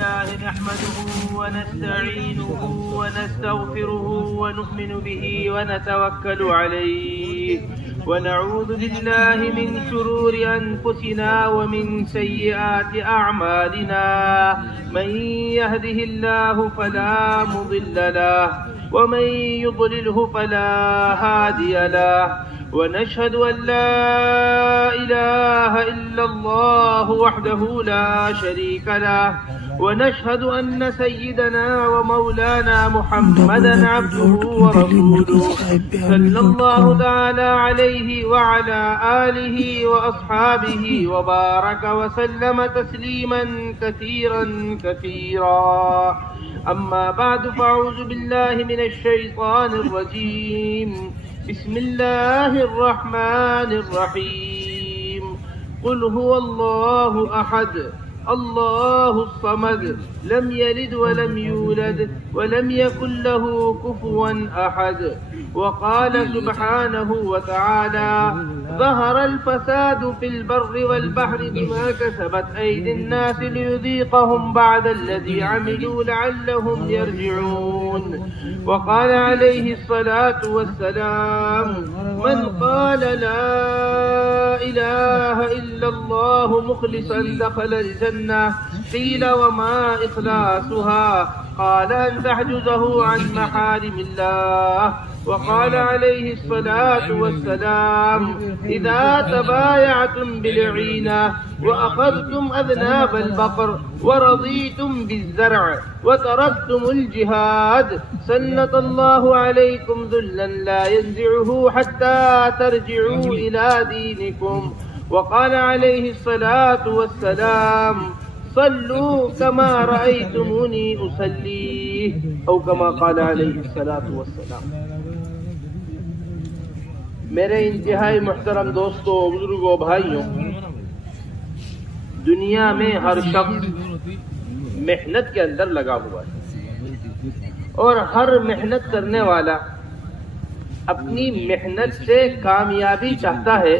لله نحمده ونستعينه ونستغفره ونؤمن به ونتوكل عليه ونعوذ بالله من شرور أنفسنا ومن سيئات أعمالنا من يهده الله فلا مضل له ومن يضلله فلا هادي له ونشهد أن لا إله إلا الله وحده لا شريك له ونشهد أن سيدنا ومولانا محمدا عبده ورسوله صلى الله تعالى عليه وعلى آله وأصحابه وبارك وسلم تسليما كثيرا كثيرا أما بعد فأعوذ بالله من الشيطان الرجيم بسم الله الرحمن الرحيم قل هو الله أحد الله الصمد لم يلد ولم يولد ولم يكن له كفوا أحد وقال سبحانه وتعالى ظهر الفساد في البر والبحر بما كسبت أيدي الناس ليذيقهم بعد الذي عملوا لعلهم يرجعون وقال عليه الصلاة والسلام من قال لا إله إلا الله مخلصا دخل الجنة قيل وما إخلاصها قال أن تحجزه عن محارم الله وقال عليه الصلاة والسلام إذا تبايعتم بالعينة وأخذتم أذناب البقر ورضيتم بالزرع وتركتم الجهاد سلط الله عليكم ذلا لا ينزعه حتى ترجعوا إلى دينكم وقال عليه الصلاة والسلام صلوا كما رأيتموني أصلي أو كما قال عليه الصلاة والسلام. میرے انتہائی محترم دوستوں، بزرگوں، بھائیوں، دنیا میں ہر شخص محنت کے اندر لگا ہوا ہے اور ہر محنت کرنے والا اپنی محنت سے کامیابی چاہتا ہے.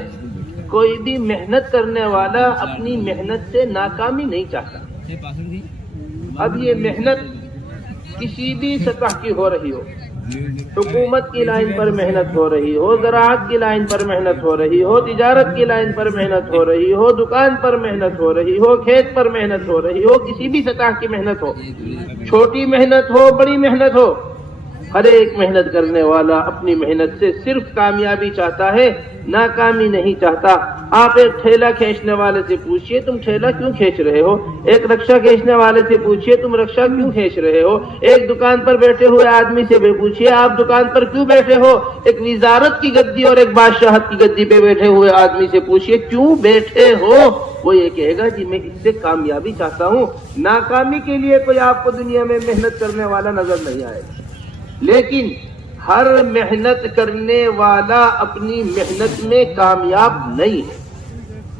کوئی بھی محنت کرنے والا اپنی محنت سے ناکامی نہیں چاہتا. اب یہ محنت کسی بھی سطح کی ہو رہی ہو، حکومت کی لائن پر محنت ہو رہی ہو، زراعت کی لائن پر محنت ہو رہی ہو، تجارت کی لائن پر محنت ہو رہی ہو، دکان پر محنت ہو رہی ہو، کھیت پر محنت ہو رہی ہو، کسی بھی سطح کی محنت ہو، چھوٹی محنت ہو، بڑی محنت ہو، ہر ایک محنت کرنے والا اپنی محنت سے صرف کامیابی چاہتا ہے، ناکامی نہیں چاہتا. آپ ایک ٹھیلا کھینچنے والے سے پوچھئے تم ٹھیلا کیوں کھینچ رہے ہو، ایک رکشہ کھینچنے والے سے پوچھئے تم رکشہ کیوں کھینچ رہے ہو، ایک دکان پر بیٹھے ہوئے آدمی سے پوچھئے آپ دکان پر کیوں بیٹھے ہو، ایک وزارت کی گدی اور ایک بادشاہت کی گدی پہ بیٹھے ہوئے آدمی سے پوچھئے کیوں بیٹھے ہو، وہ یہ کہے گا جی میں اس سے کامیابی چاہتا ہوں. ناکامی کے لیے کوئی آپ کو دنیا میں محنت کرنے والا نظر نہیں آئے گا، لیکن ہر محنت کرنے والا اپنی محنت میں کامیاب نہیں ہے.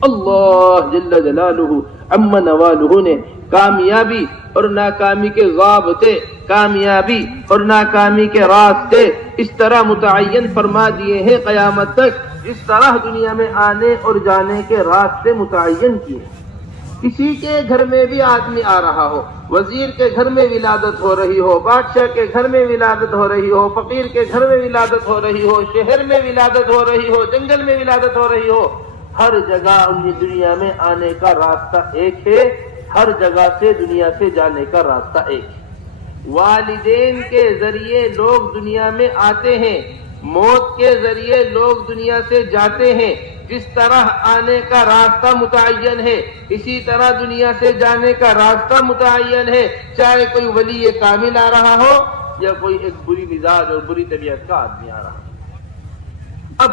اللہ جل جلالہ عم نوالہ نے کامیابی اور ناکامی کے ضابطے، کامیابی اور ناکامی کے راستے اس طرح متعین فرما دیے ہیں قیامت تک جس طرح دنیا میں آنے اور جانے کے راستے متعین کیے ہیں. کسی کے گھر میں بھی آدمی آ رہا ہو، وزیر کے گھر میں ولادت ہو رہی ہو، بادشاہ کے گھر میں ولادت ہو رہی ہو، فقیر کے گھر میں ولادت ہو رہی ہو، شہر میں ولادت ہو رہی ہو، جنگل میں ولادت ہو رہی ہو، ہر جگہ انہیں دنیا میں آنے کا راستہ ایک ہے، ہر جگہ سے دنیا سے جانے کا راستہ ایک ہے. والدین کے ذریعے لوگ دنیا میں آتے ہیں، موت کے ذریعے لوگ دنیا سے جاتے ہیں. جس طرح آنے کا راستہ متعین ہے اسی طرح دنیا سے جانے کا راستہ متعین ہے، چاہے کوئی ولی کامل آ رہا ہو یا کوئی ایک بری مزاج اور بری طبیعت کا آدمی آ رہا ہو. اب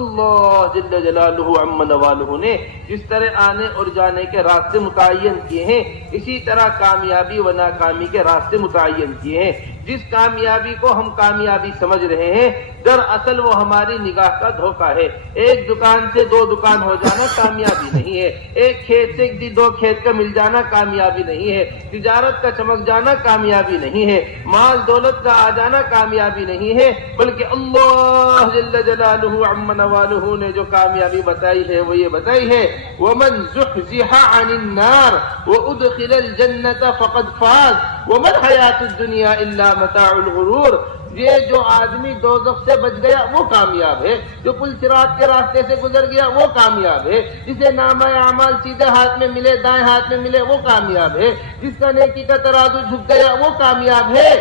اللہ جل جلالہ عم نوالہ نے جس طرح آنے اور جانے کے راستے متعین کیے ہیں اسی طرح کامیابی و ناکامی کے راستے متعین کیے ہیں. جس کامیابی کو ہم کامیابی سمجھ رہے ہیں دراصل وہ ہماری نگاہ کا دھوکہ ہے۔ ایک دکان سے دو دکان ہو جانا کامیابی نہیں ہے، ایک کھیت سے دو کھیت کا مل جانا کامیابی نہیں ہے، تجارت کا چمک جانا کامیابی نہیں ہے، مال دولت کا آ جانا کامیابی نہیں ہے، بلکہ اللہ جل جلالہ عم نوالہ نے جو کامیابی بتائی ہے وہ یہ بتائی ہے وَمَنْ زُحْزِحَ عَنِ النَّارِ وَأُدْخِلَ الْجَنَّةَ فَقَدْ فَازَ وَمَا الْحَيَاةُ الدُّنْيَا إِلَّا مَتَاعُ الْغُرُورِ۔ یہ جو آدمی دوزخ سے بچ گیا وہ کامیاب ہے، جو پل صراط کے راستے سے گزر گیا وہ کامیاب ہے، جسے نامہ اعمال سیدھے ہاتھ میں ملے دائیں ہاتھ میں ملے وہ کامیاب ہے، جس کا نیکی کا ترازو جھک گیا وہ کامیاب ہے۔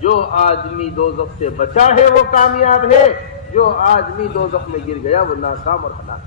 جو آدمی دوزخ سے بچا ہے وہ کامیاب ہے، جو آدمی دوزخ میں گر گیا وہ ناکام اور ہلاک۔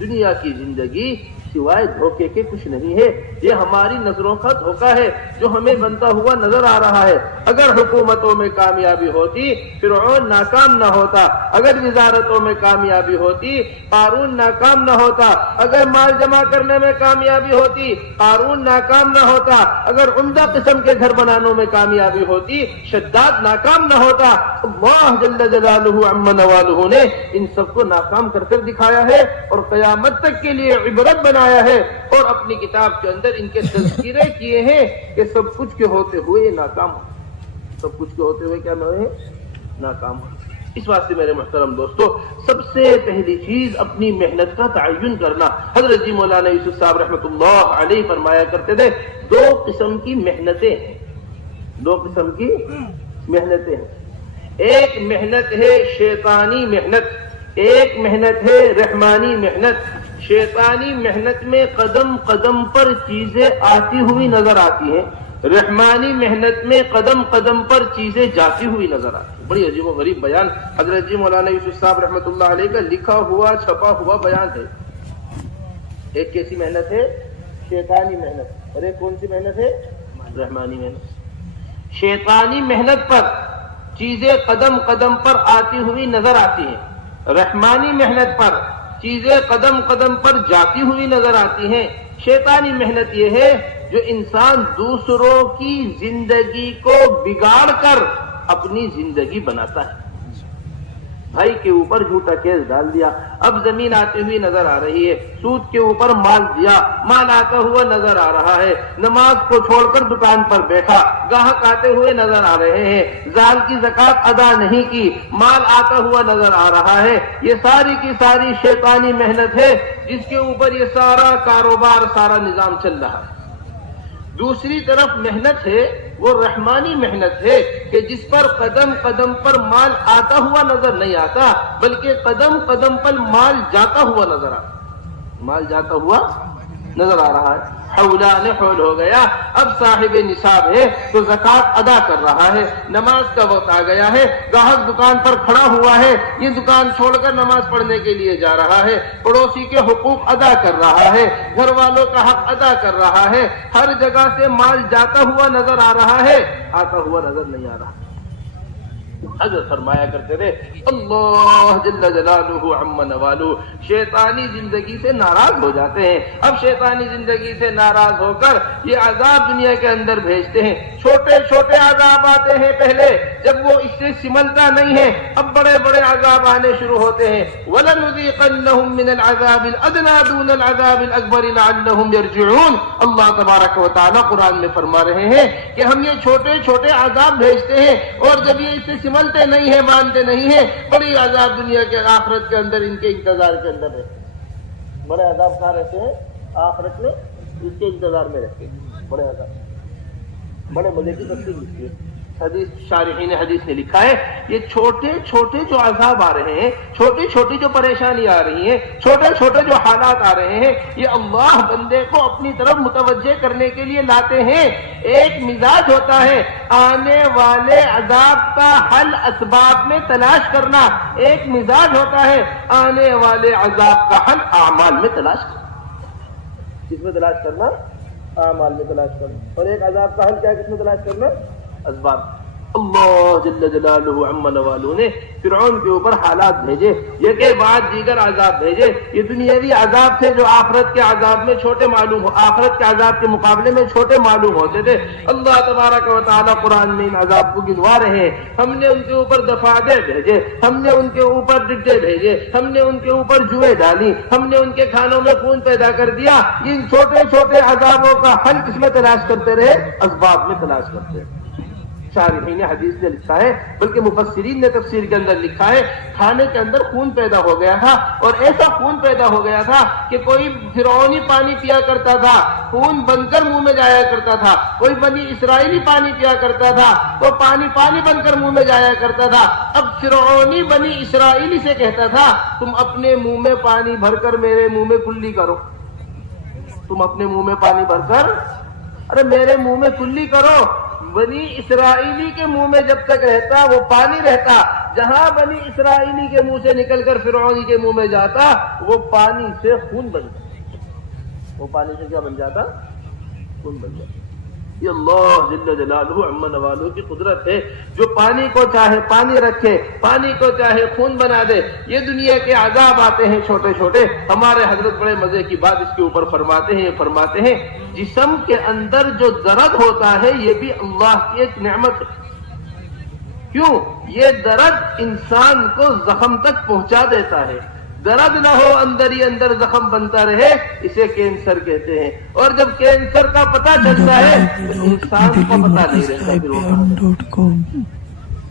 دنیا کی زندگی سوائے دھوکے کے کچھ نہیں ہے، یہ ہماری نظروں کا دھوکہ ہے جو ہمیں بنتا ہوا نظر آ رہا ہے۔ اگر حکومتوں میں کامیابی ہوتی فرعون ناکام نہ ہوتا، اگر وزارتوں میں کامیابی ہوتی قارون ناکام نہ ہوتا، اگر مال جمع کرنے میں کامیابی ہوتی قارون ناکام نہ ہوتا، اگر عمدہ قسم کے گھر بنانے میں کامیابی ہوتی شداد ناکام نہ ہوتا۔ اللہ جل جلالہ عم نوالہ نے ان سب کو ناکام کر کر دکھایا ہے اور قیامت تک کے لیے عبرت بنایا ہے، اور اپنی کتاب کے اندر ان کے تذکرے کیے ہیں کہ سب کچھ کے ہوتے ہوئے یہ ناکام ہو، سب کچھ کے ہوتے ہوئے کیا ہوئے ناکام ہو۔ اس واسطے میرے محترم دوستو سب سے پہلی چیز اپنی محنت کا تعین کرنا۔ حضرت جی مولانا یوسف صاحب رحمۃ اللہ علیہ فرمایا کرتے تھے دو قسم کی محنتیں ہیں، دو قسم کی محنتیں ہیں، ایک محنت ہے شیطانی محنت، ایک محنت ہے رحمانی محنت۔ شیطانی محنت میں قدم قدم پر چیزیں آتی ہوئی نظر آتی ہیں، رحمانی محنت میں قدم قدم پر چیزیں جاتی ہوئی نظر آتی ہیں۔ بڑی عجیب و غریب بیان حضرت جی مولانا یوسف صاحب رحمۃ اللہ علیہ کا لکھا ہوا چھپا ہوا بیان ہے۔ ایک کیسی محنت ہے شیطانی محنت، اور ایک کون سی محنت ہے رحمانی محنت۔ شیطانی محنت پر چیزیں قدم قدم پر آتی ہوئی نظر آتی ہیں، رحمانی محنت پر چیزیں قدم قدم پر جاتی ہوئی نظر آتی ہیں۔ شیطانی محنت یہ ہے جو انسان دوسروں کی زندگی کو بگاڑ کر اپنی زندگی بناتا ہے۔ بھائی کے اوپر جھوٹا کیس ڈال دیا، اب زمین آتی ہوئی نظر آ رہی ہے، سود کے اوپر مال دیا، مال آتا ہوا نظر آ رہا ہے، نماز کو چھوڑ کر دکان پر بیٹھا، گاہک آتے ہوئے نظر آ رہے ہیں، زال کی زکات ادا نہیں کی، مال آتا ہوا نظر آ رہا ہے۔ یہ ساری کی ساری شیطانی محنت ہے جس کے اوپر یہ سارا کاروبار سارا نظام چل رہا ہے۔ دوسری طرف محنت ہے وہ رحمانی محنت ہے کہ جس پر قدم قدم پر مال آتا ہوا نظر نہیں آتا بلکہ قدم قدم پر مال جاتا ہوا نظر آتا، مال جاتا ہوا نظر آ رہا ہے۔ حولان حول ہو گیا، اب صاحب نصاب ہے تو زکات ادا کر رہا ہے، نماز کا وقت آ گیا ہے، گاہک دکان پر کھڑا ہوا ہے، یہ دکان چھوڑ کر نماز پڑھنے کے لیے جا رہا ہے، پڑوسی کے حقوق ادا کر رہا ہے، گھر والوں کا حق ادا کر رہا ہے، ہر جگہ سے مال جاتا ہوا نظر آ رہا ہے، آتا ہوا نظر نہیں آ رہا۔ حضرت فرمایا کرتے تھے اللہ جل جلالہ عم نوالہ شیطانی زندگی سے ناراض ہو جاتے ہیں، اب شیطانی زندگی سے ناراض ہو کر یہ عذاب دنیا کے اندر بھیجتے ہیں۔ چھوٹے چھوٹے عذاب آتے ہیں پہلے، جب وہ اس سے سملتا نہیں ہے اب بڑے بڑے عذاب آنے شروع ہوتے ہیں۔ وَلَنُذِيقَنَّهُم مِّنَ الْعَذَابِ الْأَدْنَىٰ دُونَ الْعَذَابِ الْأَكْبَرِ لَعَلَّهُمْ يَرْجِعُونَ۔ اللہ تبارک و تعالیٰ قرآن میں فرما رہے ہیں کہ ہم یہ چھوٹے چھوٹے عذاب بھیجتے ہیں اور جب یہ اس سے سملتے نہیں ہیں، مانتے نہیں ہیں، بڑی عذاب دنیا کے آخرت کے اندر ان کے انتظار کے اندر رہتے، بڑے عذاب کہاں رہتے ہیں آخرت میں، اس کے انتظار میں رہتے ہیں بڑے عذاب۔ بڑے مزے کی تفصیل لکھی ہے حدیث، شارحین حدیث نے لکھا ہے یہ چھوٹے چھوٹے جو عذاب آ رہے ہیں، چھوٹی چھوٹی جو پریشانی آ رہی ہیں، چھوٹے چھوٹے جو حالات آ رہے ہیں، یہ اللہ بندے کو اپنی طرف متوجہ کرنے کے لیے لاتے ہیں۔ ایک مزاج ہوتا ہے آنے والے عذاب کا حل اسباب میں تلاش کرنا، ایک مزاج ہوتا ہے آنے والے عذاب کا حل اعمال میں تلاش کرنا۔ کس میں تلاش کرنا؟ اعمال میں تلاش کرنا۔ اور ایک عذاب کا حل کیا کس میں تلاش کرنا؟ اسباب۔ اللہ جل جلالہ عما نوالہ نے فرعون کے اوپر حالات بھیجے، یہ کے بعد دیگر عذاب بھیجے۔ یہ دنیاوی عذاب تھے جو آخرت کے عذاب میں چھوٹے معلوم ہو، آخرت کے عذاب کے مقابلے میں چھوٹے معلوم ہوتے تھے۔ اللہ تبارک و تعالیٰ قرآن میں ان عذاب کو گنوا رہے ہیں۔ ہم نے ان کے اوپر دفادع بھیجے، ہم نے ان کے اوپر ڈڈے بھیجے، ہم نے ان کے اوپر جوئیں ڈالی، ہم نے ان کے کھانوں میں خون پیدا کر دیا۔ ان چھوٹے چھوٹے عذابوں کا حل کس میں تلاش کرتے رہے؟ اسباب میں تلاش کرتے رہے۔ شارحین حدیث نے لکھا ہے، بلکہ مفسرین نے تفسیر کے اندر لکھا ہے، کھانے کے اندر خون پیدا ہو گیا تھا، اور ایسا خون پیدا ہو گیا تھا کہ کوئی فرعونی پانی پیا کرتا تھا، خون بن کر منہ میں جایا کرتا تھا، کوئی بنی اسرائیلی پانی پیا کرتا تھا تو پانی بن کر منہ میں جایا کرتا تھا۔ اب فرعونی بنی اسرائیلی سے کہتا تھا، تم اپنے منہ میں پانی بھر کر میرے منہ میں کلی کرو، تم اپنے منہ میں پانی بھر کر ارے میرے منہ میں کلی کرو۔ بنی اسرائیلی کے منہ میں جب تک رہتا وہ پانی رہتا، جہاں بنی اسرائیلی کے منہ سے نکل کر فرعونی کے منہ میں جاتا وہ پانی سے خون بن جاتا، وہ پانی سے کیا بن جاتا؟ خون بن جاتا۔ یہ اللہ جل جلالہ عما نوالہ کی قدرت ہے، جو پانی کو چاہے پانی رکھے، پانی کو چاہے خون بنا دے۔ یہ دنیا کے عذاب آتے ہیں چھوٹے چھوٹے، ہمارے حضرت بڑے مزے کی بات اس کے اوپر فرماتے ہیں، یہ فرماتے ہیں جسم کے اندر جو درد ہوتا ہے یہ بھی اللہ کی ایک نعمت ہے۔ کیوں؟ یہ درد انسان کو زخم تک پہنچا دیتا ہے۔ درد نہ ہو، اندر ہی اندر زخم بنتا رہے، اسے کینسر کہتے ہیں۔ اور جب کینسر کا پتہ چلتا ہے تو انسان کو پتہ نہیں رہتا پھر وہ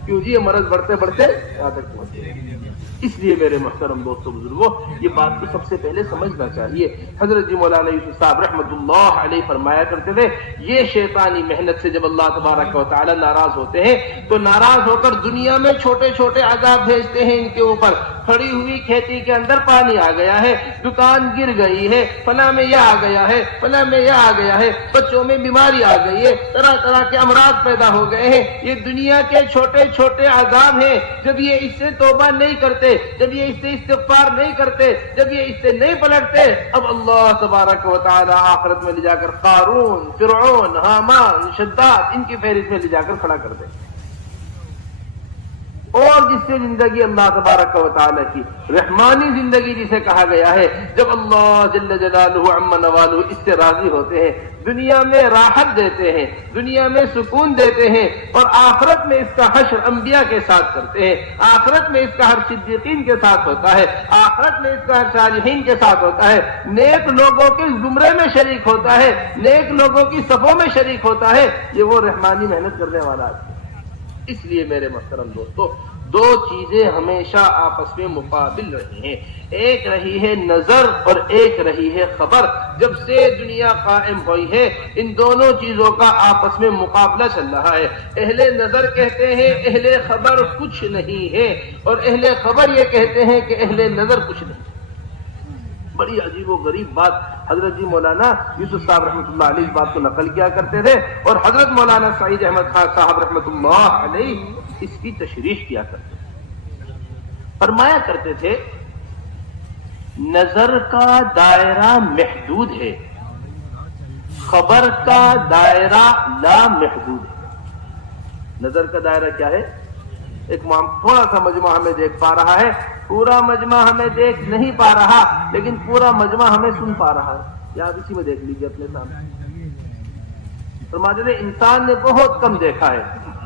کیوں جی یہ مرض بڑھتے بڑھتے یہاں تک پہنچے۔ اس لیے میرے محترم دوستو بزرگوں، یہ بات تو سب سے پہلے سمجھنا چاہیے۔ حضرت جی مولانا یوسف صاحب رحمۃ اللہ علیہ فرمایا کرتے تھے، یہ شیطانی محنت سے جب اللہ تبارک و تعالی ناراض ہوتے ہیں تو ناراض ہو کر دنیا میں چھوٹے چھوٹے عذاب بھیجتے ہیں ان کے اوپر۔ کھڑی ہوئی کھیتی کے اندر پانی آ گیا ہے، دکان گر گئی ہے، فلاں میں یہ آ گیا ہے، فلاں میں یہ آ گیا ہے، بچوں میں بیماری آ گئی ہے، طرح طرح کے امراض پیدا ہو گئے ہیں۔ یہ دنیا کے چھوٹے چھوٹے عذاب ہیں۔ جب یہ اس سے توبہ نہیں کرتے، جب یہ اس سے استغفار نہیں کرتے، جب یہ اس سے نہیں پلٹتے، اب اللہ تبارک و تعالی آخرت میں لے جا کر قارون، فرعون، حامان، شداد ان کی فہرست میں لے جا کر کھڑا کر دے۔ اور جس سے زندگی اللہ تبارک و تعالی کی رحمانی زندگی جسے کہا گیا ہے، جب اللہ جل جلالہ عما نوالہ اس سے راضی ہوتے ہیں، دنیا میں راحت دیتے ہیں، دنیا میں سکون دیتے ہیں، اور آخرت میں اس کا حشر انبیاء کے ساتھ کرتے ہیں، آخرت میں اس کا ہر صدیقین کے ساتھ ہوتا ہے، آخرت میں اس کا ہر صالحین کے ساتھ ہوتا ہے، نیک لوگوں کے زمرے میں شریک ہوتا ہے، نیک لوگوں کی صفوں میں شریک ہوتا ہے۔ یہ وہ رحمانی محنت کرنے والا ہے۔ اس لیے میرے محترم دوستو، دو چیزیں ہمیشہ آپس میں مقابل رہی ہیں، ایک رہی ہے نظر اور ایک رہی ہے خبر۔ جب سے دنیا قائم ہوئی ہے ان دونوں چیزوں کا آپس میں مقابلہ چل رہا ہے۔ اہل نظر کہتے ہیں اہل خبر کچھ نہیں ہے، اور اہل خبر یہ کہتے ہیں کہ اہل نظر کچھ نہیں۔ بڑی عجیب و غریب بات حضرت جی مولانا یوسف صاحب رحمۃ اللہ علیہ اس بات کو نقل کیا کرتے تھے، اور حضرت مولانا سعید احمد خان صاحب رحمۃ اللہ علیہ اس کی تشریح کیا کرتے تھے۔ فرمایا کرتے تھے نظر کا دائرہ محدود ہے، خبر کا دائرہ لا محدود ہے۔ نظر کا دائرہ کیا ہے؟ ایک تھوڑا سا مجمع ہمیں دیکھ پا رہا ہے، پورا مجمع ہمیں دیکھ نہیں پا رہا، لیکن پورا مجمع ہمیں سن پا رہا ہے۔ یا آپ اسی میں دیکھ لیجیے اپنے سامنے۔ فرماتے تھے انسان نے بہت کم دیکھا ہے،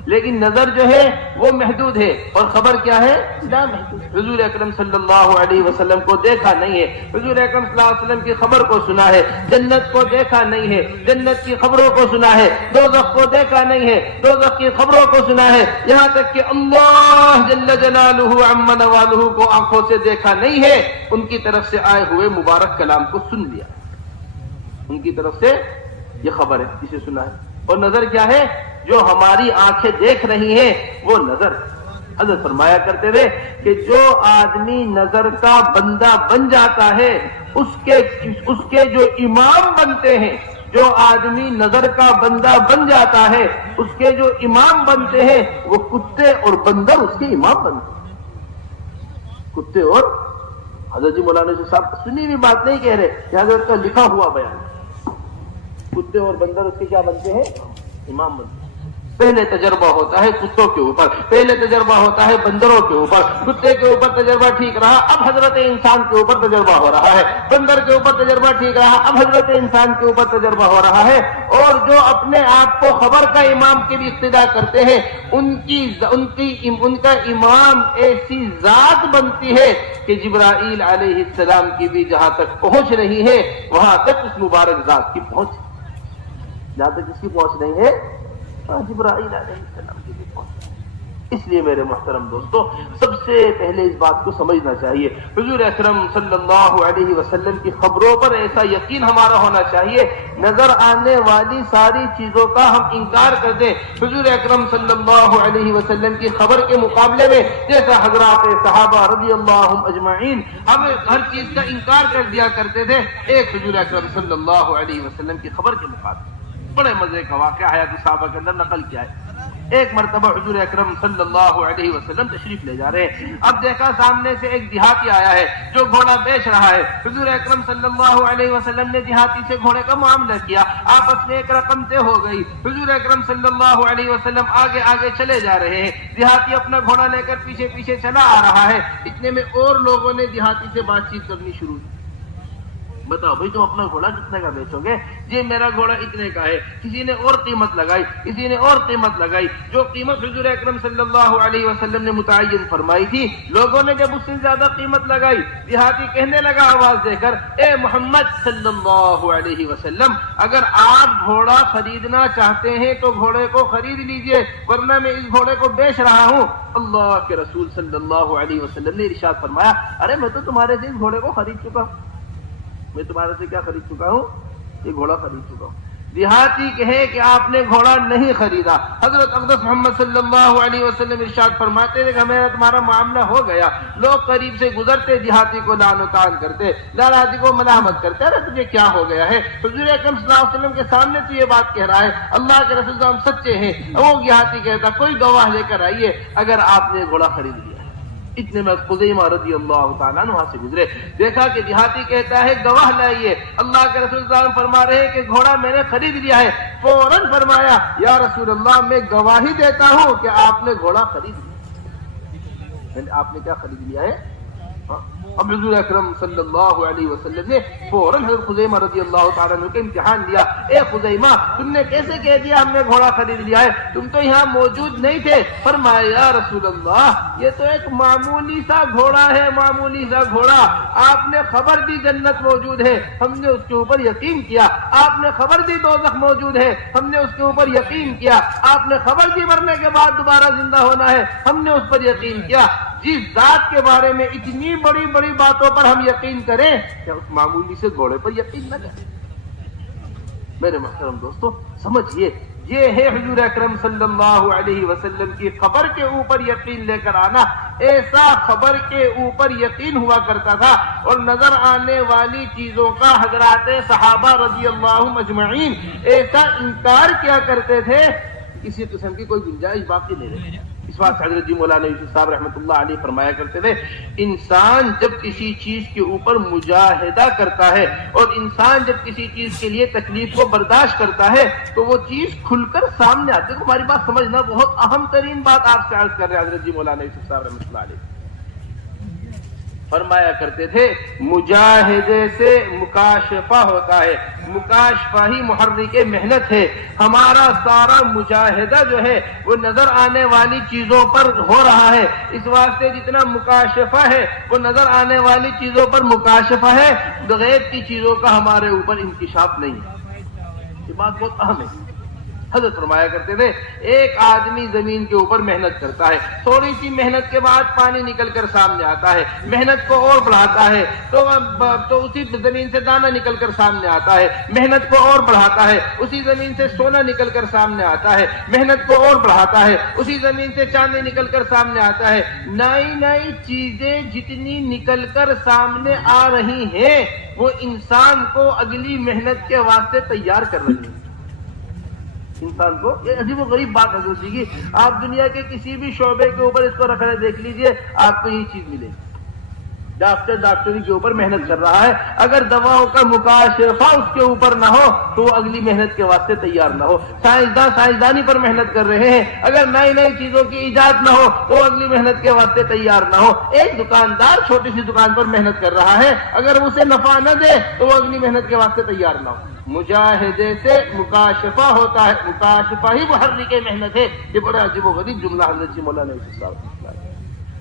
لیکن نظر جو ہے وہ محدود ہے، اور خبر کیا ہے؟ لا محدود۔ حضور اکرم صلی اللہ علیہ وسلم کو دیکھا نہیں ہے، حضور اکرم صلی اللہ علیہ وسلم کی خبر کو سنا ہے، جنت کو دیکھا نہیں ہے، جنت کی خبروں کو سنا ہے، دوزخ کو دیکھا نہیں ہے، دوزخ کی خبروں کو سنا ہے، یہاں تک کہ اللہ جل جلالہ عما نوالہ کو آنکھوں سے دیکھا نہیں ہے، ان کی طرف سے آئے ہوئے مبارک کلام کو سن لیا، ان کی طرف سے یہ خبر ہے جسے سنا ہے۔ اور نظر کیا ہے؟ جو ہماری آنکھیں دیکھ رہی ہیں وہ نظر۔ حضرت فرمایا کرتے تھے کہ جو آدمی نظر کا بندہ بن جاتا ہے اس کے جو امام بنتے ہیں، جو آدمی نظر کا بندہ بن جاتا ہے اس کے جو امام بنتے ہیں وہ کتے اور بندر اس کے امام بنتے ہیں۔ کتے اور حضرت جی مولانا صاحب سنی ہوئی بات نہیں کہہ رہے، یہ حضرت کا لکھا ہوا بیان۔ کتے اور بندر اس کے کیا بنتے ہیں؟ امام بنتے ہیں۔ پہلے تجربہ ہوتا ہے کتوں کے اوپر، پہلے تجربہ ہوتا ہے بندروں کے اوپر، کتے کے اوپر تجربہ ٹھیک رہا، اب حضرت انسان کے اوپر تجربہ ہو رہا ہے، بندر کے اوپر تجربہ ٹھیک رہا، اب حضرت انسان کے اوپر تجربہ ہو رہا ہے۔ اور جو اپنے آپ کو خبر کا امام کے لیے اقتدا کرتے ہیں، ان کا امام ایسی ذات بنتی ہے کہ جبرائیل علیہ السلام کی بھی جہاں تک پہنچ نہیں ہے وہاں تک اس مبارک ذات کی پہنچ، جہاں تک اس کی پہنچ نہیں ہے جبرائیل علیہ السلام کی بھی پہنچ۔ اس لیے میرے محترم دوستو، سب سے پہلے اس بات کو سمجھنا چاہیے، حضور اکرم صلی اللہ علیہ وسلم کی خبروں پر ایسا یقین ہمارا ہونا چاہیے، نظر آنے والی ساری چیزوں کا ہم انکار کر دیں۔ حضور اکرم صلی اللہ علیہ وسلم کی خبر کے مقابلے میں جیسا حضرات صحابہ رضی اللہ عنہم اجمعین ہم ہر چیز کا انکار کر دیا کرتے تھے، ایک حضور اکرم صلی اللہ علیہ وسلم کی خبر کے مقابلے بڑے مزے کا واقعہ حیات صحابہ کے اندر نقل کیا ہے۔ ایک مرتبہ حضور اکرم صلی اللہ علیہ وسلم تشریف لے جا رہے ہیں، اب دیکھا سامنے سے ایک دیہاتی آیا ہے جو گھوڑا بیچ رہا ہے۔ حضور اکرم صلی اللہ علیہ وسلم نے دیہاتی سے گھوڑے کا معاملہ کیا، آپس میں ایک رقم طے ہو گئی۔ حضور اکرم صلی اللہ علیہ وسلم آگے آگے چلے جا رہے ہیں، دیہاتی اپنا گھوڑا لے کر پیچھے پیچھے چلا آ رہا ہے۔ اتنے میں اور لوگوں نے دیہاتی سے بات چیت کرنی شروع کی، بتاؤ بھائی تم اپنا گھوڑا کتنے کا بیچو گے؟ جی میرا گھوڑا اتنے کا ہے۔ کسی نے اور قیمت لگائی، کسی نے اور قیمت لگائی، جو قیمت حضور اکرم صلی اللہ علیہ وسلم نے متعین فرمائی تھی، لوگوں نے جب اس سے زیادہ قیمت لگائی، دیہاتی کہنے لگا آواز دے کر، اے محمد صلی اللہ علیہ وسلم، اگر آپ گھوڑا خریدنا چاہتے ہیں تو گھوڑے کو خرید لیجئے، ورنہ میں اس گھوڑے کو بیچ رہا ہوں۔ اللہ کے رسول صلی اللہ علیہ وسلم نے ارشاد فرمایا، ارے میں تو تمہارے سے اس گھوڑے کو خرید چکا ہوں، میں تمہارے سے کیا خرید چکا ہوں؟ یہ گھوڑا خرید چکا ہوں۔ دیہاتی کہے کہ آپ نے گھوڑا نہیں خریدا، حضرت اقدس محمد صلی اللہ علیہ وسلم ارشاد فرماتے ہیں کہ میرا تمہارا معاملہ ہو گیا۔ لوگ قریب سے گزرتے دیہاتی کو لعن و طعن کرتے، دیہاتی کو ملامت کرتے، ارے تجھے کیا ہو گیا ہے؟ حضور اکرم صلی اللہ علیہ وسلم کے سامنے تو یہ بات کہہ رہا ہے، اللہ کے رسول صلی اللہ علیہ وسلم سچے ہیں۔ وہ دیہاتی کہتا کوئی گواہ لے کر آئیے اگر آپ نے گھوڑا خرید لیا۔ اتنے میں خزیمہ رضی اللہ تعالیٰ عنہ وہاں سے گزرے، دیکھا کہ دیہاتی کہتا ہے گواہ لائیے، اللہ کے رسول صلی اللہ علیہ وسلم فرما رہے ہیں کہ گھوڑا میں نے خرید لیا ہے۔ فوراً فرمایا یا رسول اللہ میں گواہی دیتا ہوں کہ آپ نے گھوڑا خرید لیا۔ آپ نے کیا خرید لیا ہے؟ اب حضور اکرم صلی اللہ علیہ وسلم نے فوراً حضرت خزیمہ رضی اللہ تعالیٰ عنہ کا امتحان لیا، اے خزیمہ تم نے کیسے کہہ دیا ہم نے گھوڑا خرید لیا ہے؟ تم تو یہاں موجود نہیں تھے۔ فرمایا یا رسول اللہ یہ تو ایک معمولی سا گھوڑا ہے، معمولی سا گھوڑا، آپ نے خبر دی جنت موجود ہے، ہم نے اس کے اوپر یقین کیا، آپ نے خبر دی دوزخ موجود ہے، ہم نے اس کے اوپر یقین کیا، آپ نے خبر دی مرنے کے بعد دوبارہ زندہ ہونا ہے، ہم نے اس پر یقین کیا۔ جس ذات کے بارے میں اتنی بڑی بڑی باتوں پر ہم یقین کریں کیا اس معمولی سے گھوڑے پر یقین نہ کریں؟ میرے محترم دوستو سمجھیے، یہ ہے حضور اکرم صلی اللہ علیہ وسلم کی خبر کے اوپر یقین لے کر آنا۔ ایسا خبر کے اوپر یقین ہوا کرتا تھا، اور نظر آنے والی چیزوں کا حضرات صحابہ رضی اللہ عنہم اجمعین ایسا انکار کیا کرتے تھے، کسی قسم کی کوئی گنجائش باقی نہیں رہی۔ اس بات سے حضرت جی مولانا یوسف صاحب رحمۃ اللہ علیہ فرمایا کرتے تھے، انسان جب کسی چیز کے اوپر مجاہدہ کرتا ہے اور انسان جب کسی چیز کے لیے تکلیف کو برداشت کرتا ہے تو وہ چیز کھل کر سامنے آتی ہے۔ ہماری بات سمجھنا، بہت اہم ترین بات آپ سے عرض کر رہے ہیں حضرت جی مولانا یوسف صاحب رحمۃ اللہ علیہ فرمایا کرتے تھے، مجاہدے سے مکاشفہ ہوتا ہے، مکاشفہ ہی محرک محنت ہے۔ ہمارا سارا مجاہدہ جو ہے وہ نظر آنے والی چیزوں پر ہو رہا ہے، اس واسطے جتنا مکاشفہ ہے وہ نظر آنے والی چیزوں پر مکاشفہ ہے، غیب کی چیزوں کا ہمارے اوپر انکشاف نہیں ہے۔ یہ بات بہت اہم ہے۔ حضرت فرمایا کرتے تھے، ایک آدمی زمین کے اوپر محنت کرتا ہے، تھوڑی سی محنت کے بعد پانی نکل کر سامنے آتا ہے، محنت کو اور بڑھاتا ہے تو اسی زمین سے دانہ نکل کر سامنے آتا ہے، محنت کو اور بڑھاتا ہے، اسی زمین سے سونا نکل کر سامنے آتا ہے، محنت کو اور بڑھاتا ہے، اسی زمین سے چاندی نکل کر سامنے آتا ہے۔ نئی نئی چیزیں جتنی نکل کر سامنے آ رہی ہیں وہ انسان کو اگلی محنت کے واسطے تیار کر رہی ہیں۔ انسان کو یہ عجیب و غریب بات حضرت جی، آپ دنیا کے کسی بھی شعبے کے اوپر اس کو رکھ رہے دیکھ لیجئے، آپ کو یہ چیز ملے گی۔ ڈاکٹری کے اوپر محنت کر رہا ہے، اگر دواؤں کا مکاشفہ اس کے اوپر نہ ہو تو وہ اگلی محنت کے واسطے تیار نہ ہو۔ سائنسداں سائنسدانی پر محنت کر رہے ہیں، اگر نئی نئی چیزوں کی ایجاد نہ ہو تو وہ اگلی محنت کے واسطے تیار نہ ہو۔ ایک دکاندار چھوٹی سی دکان پر محنت کر رہا ہے، اگر اسے نفع نہ دے تو وہ اگلی محنت کے واسطے تیار نہ ہو۔ مجاہدے سے مکاشفہ ہوتا ہے، مکاشفہ ہی محرک محنت ہے۔ یہ بڑا عجیب و غریب جملہ حضرت مولانا یوسف صاحب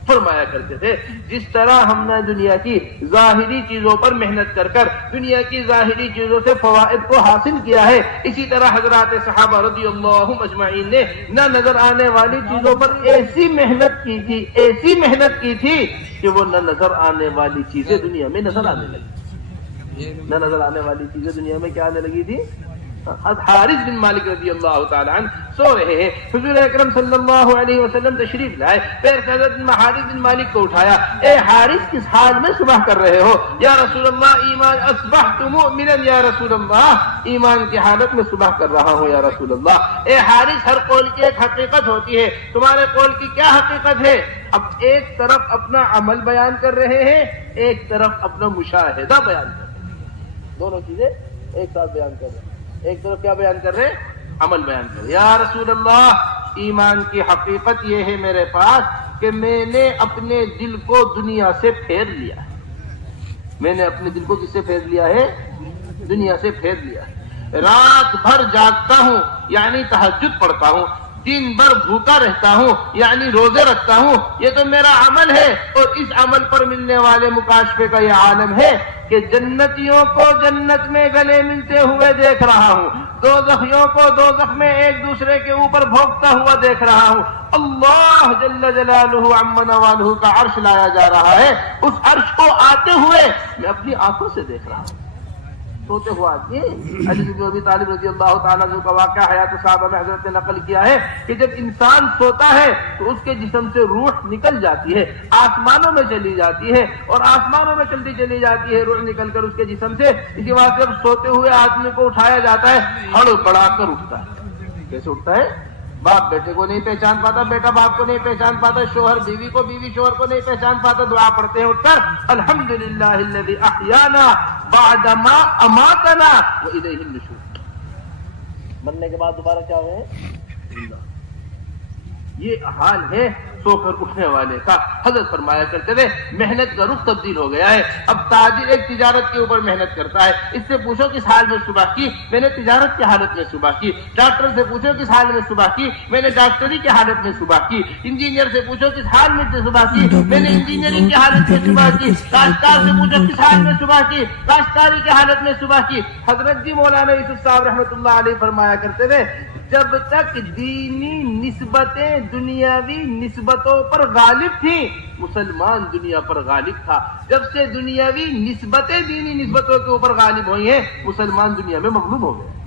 فرمایا کرتے تھے۔ جس طرح ہم نے دنیا کی ظاہری چیزوں پر محنت کر کر دنیا کی ظاہری چیزوں سے فوائد کو حاصل کیا ہے، اسی طرح حضرات صحابہ رضی اللہ اجمعین نے نہ نظر آنے والی چیزوں پر ایسی محنت کی تھی کہ وہ نہ نظر آنے والی چیزیں دنیا میں نظر آنے لگی، نہ نظر آنے والی چیزیں دنیا میں کیا آنے لگی تھی۔ حارث بن مالک رضی اللہ تعالی عنہ سو رہے ہیں، حضور اکرم صلی اللہ علیہ وسلم تشریف لائے، پیر سے حضرت حارث بن مالک کو اٹھایا، اے حارث کس حال میں صبح کر رہے ہو؟ یا رسول اللہ ایمان اصبحت مؤمنا یا رسول اللہ، ایمان کی حالت میں صبح کر رہا ہوں یا رسول اللہ۔ اے حارث ہر قول کی ایک حقیقت ہوتی ہے، تمہارے قول کی کیا حقیقت ہے؟ اب ایک طرف اپنا عمل بیان کر رہے ہیں، ایک طرف اپنا مشاہدہ بیان کر رہے ہیں، دونوں چیزیں ایک ساتھ بیان کر رہے ہیں۔ ایک طرف کیا بیان کر رہے ہیں؟ عمل بیان کر رہے ہیں۔ یا رسول اللہ ایمان کی حقیقت یہ ہے میرے پاس کہ میں نے اپنے دل کو دنیا سے پھیر لیا ہے، میں نے اپنے دل کو کس سے پھیر لیا ہے؟ دنیا سے پھیر لیا ہے۔ رات بھر جاگتا ہوں یعنی تہجد پڑھتا ہوں، دن بھر بھوکا رہتا ہوں یعنی روزے رکھتا ہوں، یہ تو میرا عمل ہے، اور اس عمل پر ملنے والے مکاشفے کا یہ عالم ہے کہ جنتیوں کو جنت میں گلے ملتے ہوئے دیکھ رہا ہوں، دوزخیوں کو دوزخ میں ایک دوسرے کے اوپر بھونکتا ہوا دیکھ رہا ہوں۔ اللہ جل جلالہ عم نوالہ کا عرش لایا جا رہا ہے، اس عرش کو آتے ہوئے میں اپنی آنکھوں سے دیکھ رہا ہوں۔ سوتے ہوا آدمی علی بن ابی طالب رضی اللہ تعالیٰ عنہ کا واقعہ حیات صحابہ میں حضرت نے نقل کیا ہے کہ جب انسان سوتا ہے تو اس کے جسم سے روح نکل جاتی ہے، آسمانوں میں چلی جاتی ہے، اور آسمانوں میں چلی جاتی ہے روح نکل کر اس کے جسم سے۔ اسی واسطے جب سوتے ہوئے آدمی کو اٹھایا جاتا ہے ہڑبڑا کر اٹھتا ہے۔ کیسے اٹھتا ہے؟ باپ بیٹے کو نہیں پہچان پاتا، بیٹا باپ کو نہیں پہچان پاتا، شوہر بیوی کو، بیوی شوہر کو نہیں پہچان پاتا، دعا پڑھتے ہیں اٹھ کر الحمدللہ الذی احیانا بعد ما اماتنا والیہ النشور۔ مرنے کے بعد دوبارہ کیا ہوئے؟ یہ حال ہے سو کر اٹھنے والے کا۔ حضرت فرمایا کرتے تھے محنت کا رخ تبدیل ہو گیا ہے۔ اب تاجر ایک تجارت کے اوپر محنت کرتا ہے، اس سے پوچھو کس حال میں صبح کی؟ میں نے تجارت کی حالت میں صبح کی۔ ڈاکٹر سے پوچھو کس حال میں صبح کی؟ میں نے ڈاکٹری کی حالت میں صبح کی۔ انجینئر سے پوچھو کس حال میں صبح کی؟ میں نے انجینئرنگ کی حالت میں صبح کی۔ کاشتکار سے پوچھو کس حال میں صبح کی؟ کاشتکاری کی حالت میں صبح کی۔ حضرت جی مولانا یوسف صاحب رحمۃ اللہ علیہ فرمایا کرتے تھے جب تک دینی نسبتیں دنیاوی نسبتوں پر غالب تھیں مسلمان دنیا پر غالب تھا، جب سے دنیاوی نسبتیں دینی نسبتوں کے اوپر غالب ہوئی ہیں مسلمان دنیا میں مغلوب ہو گئے۔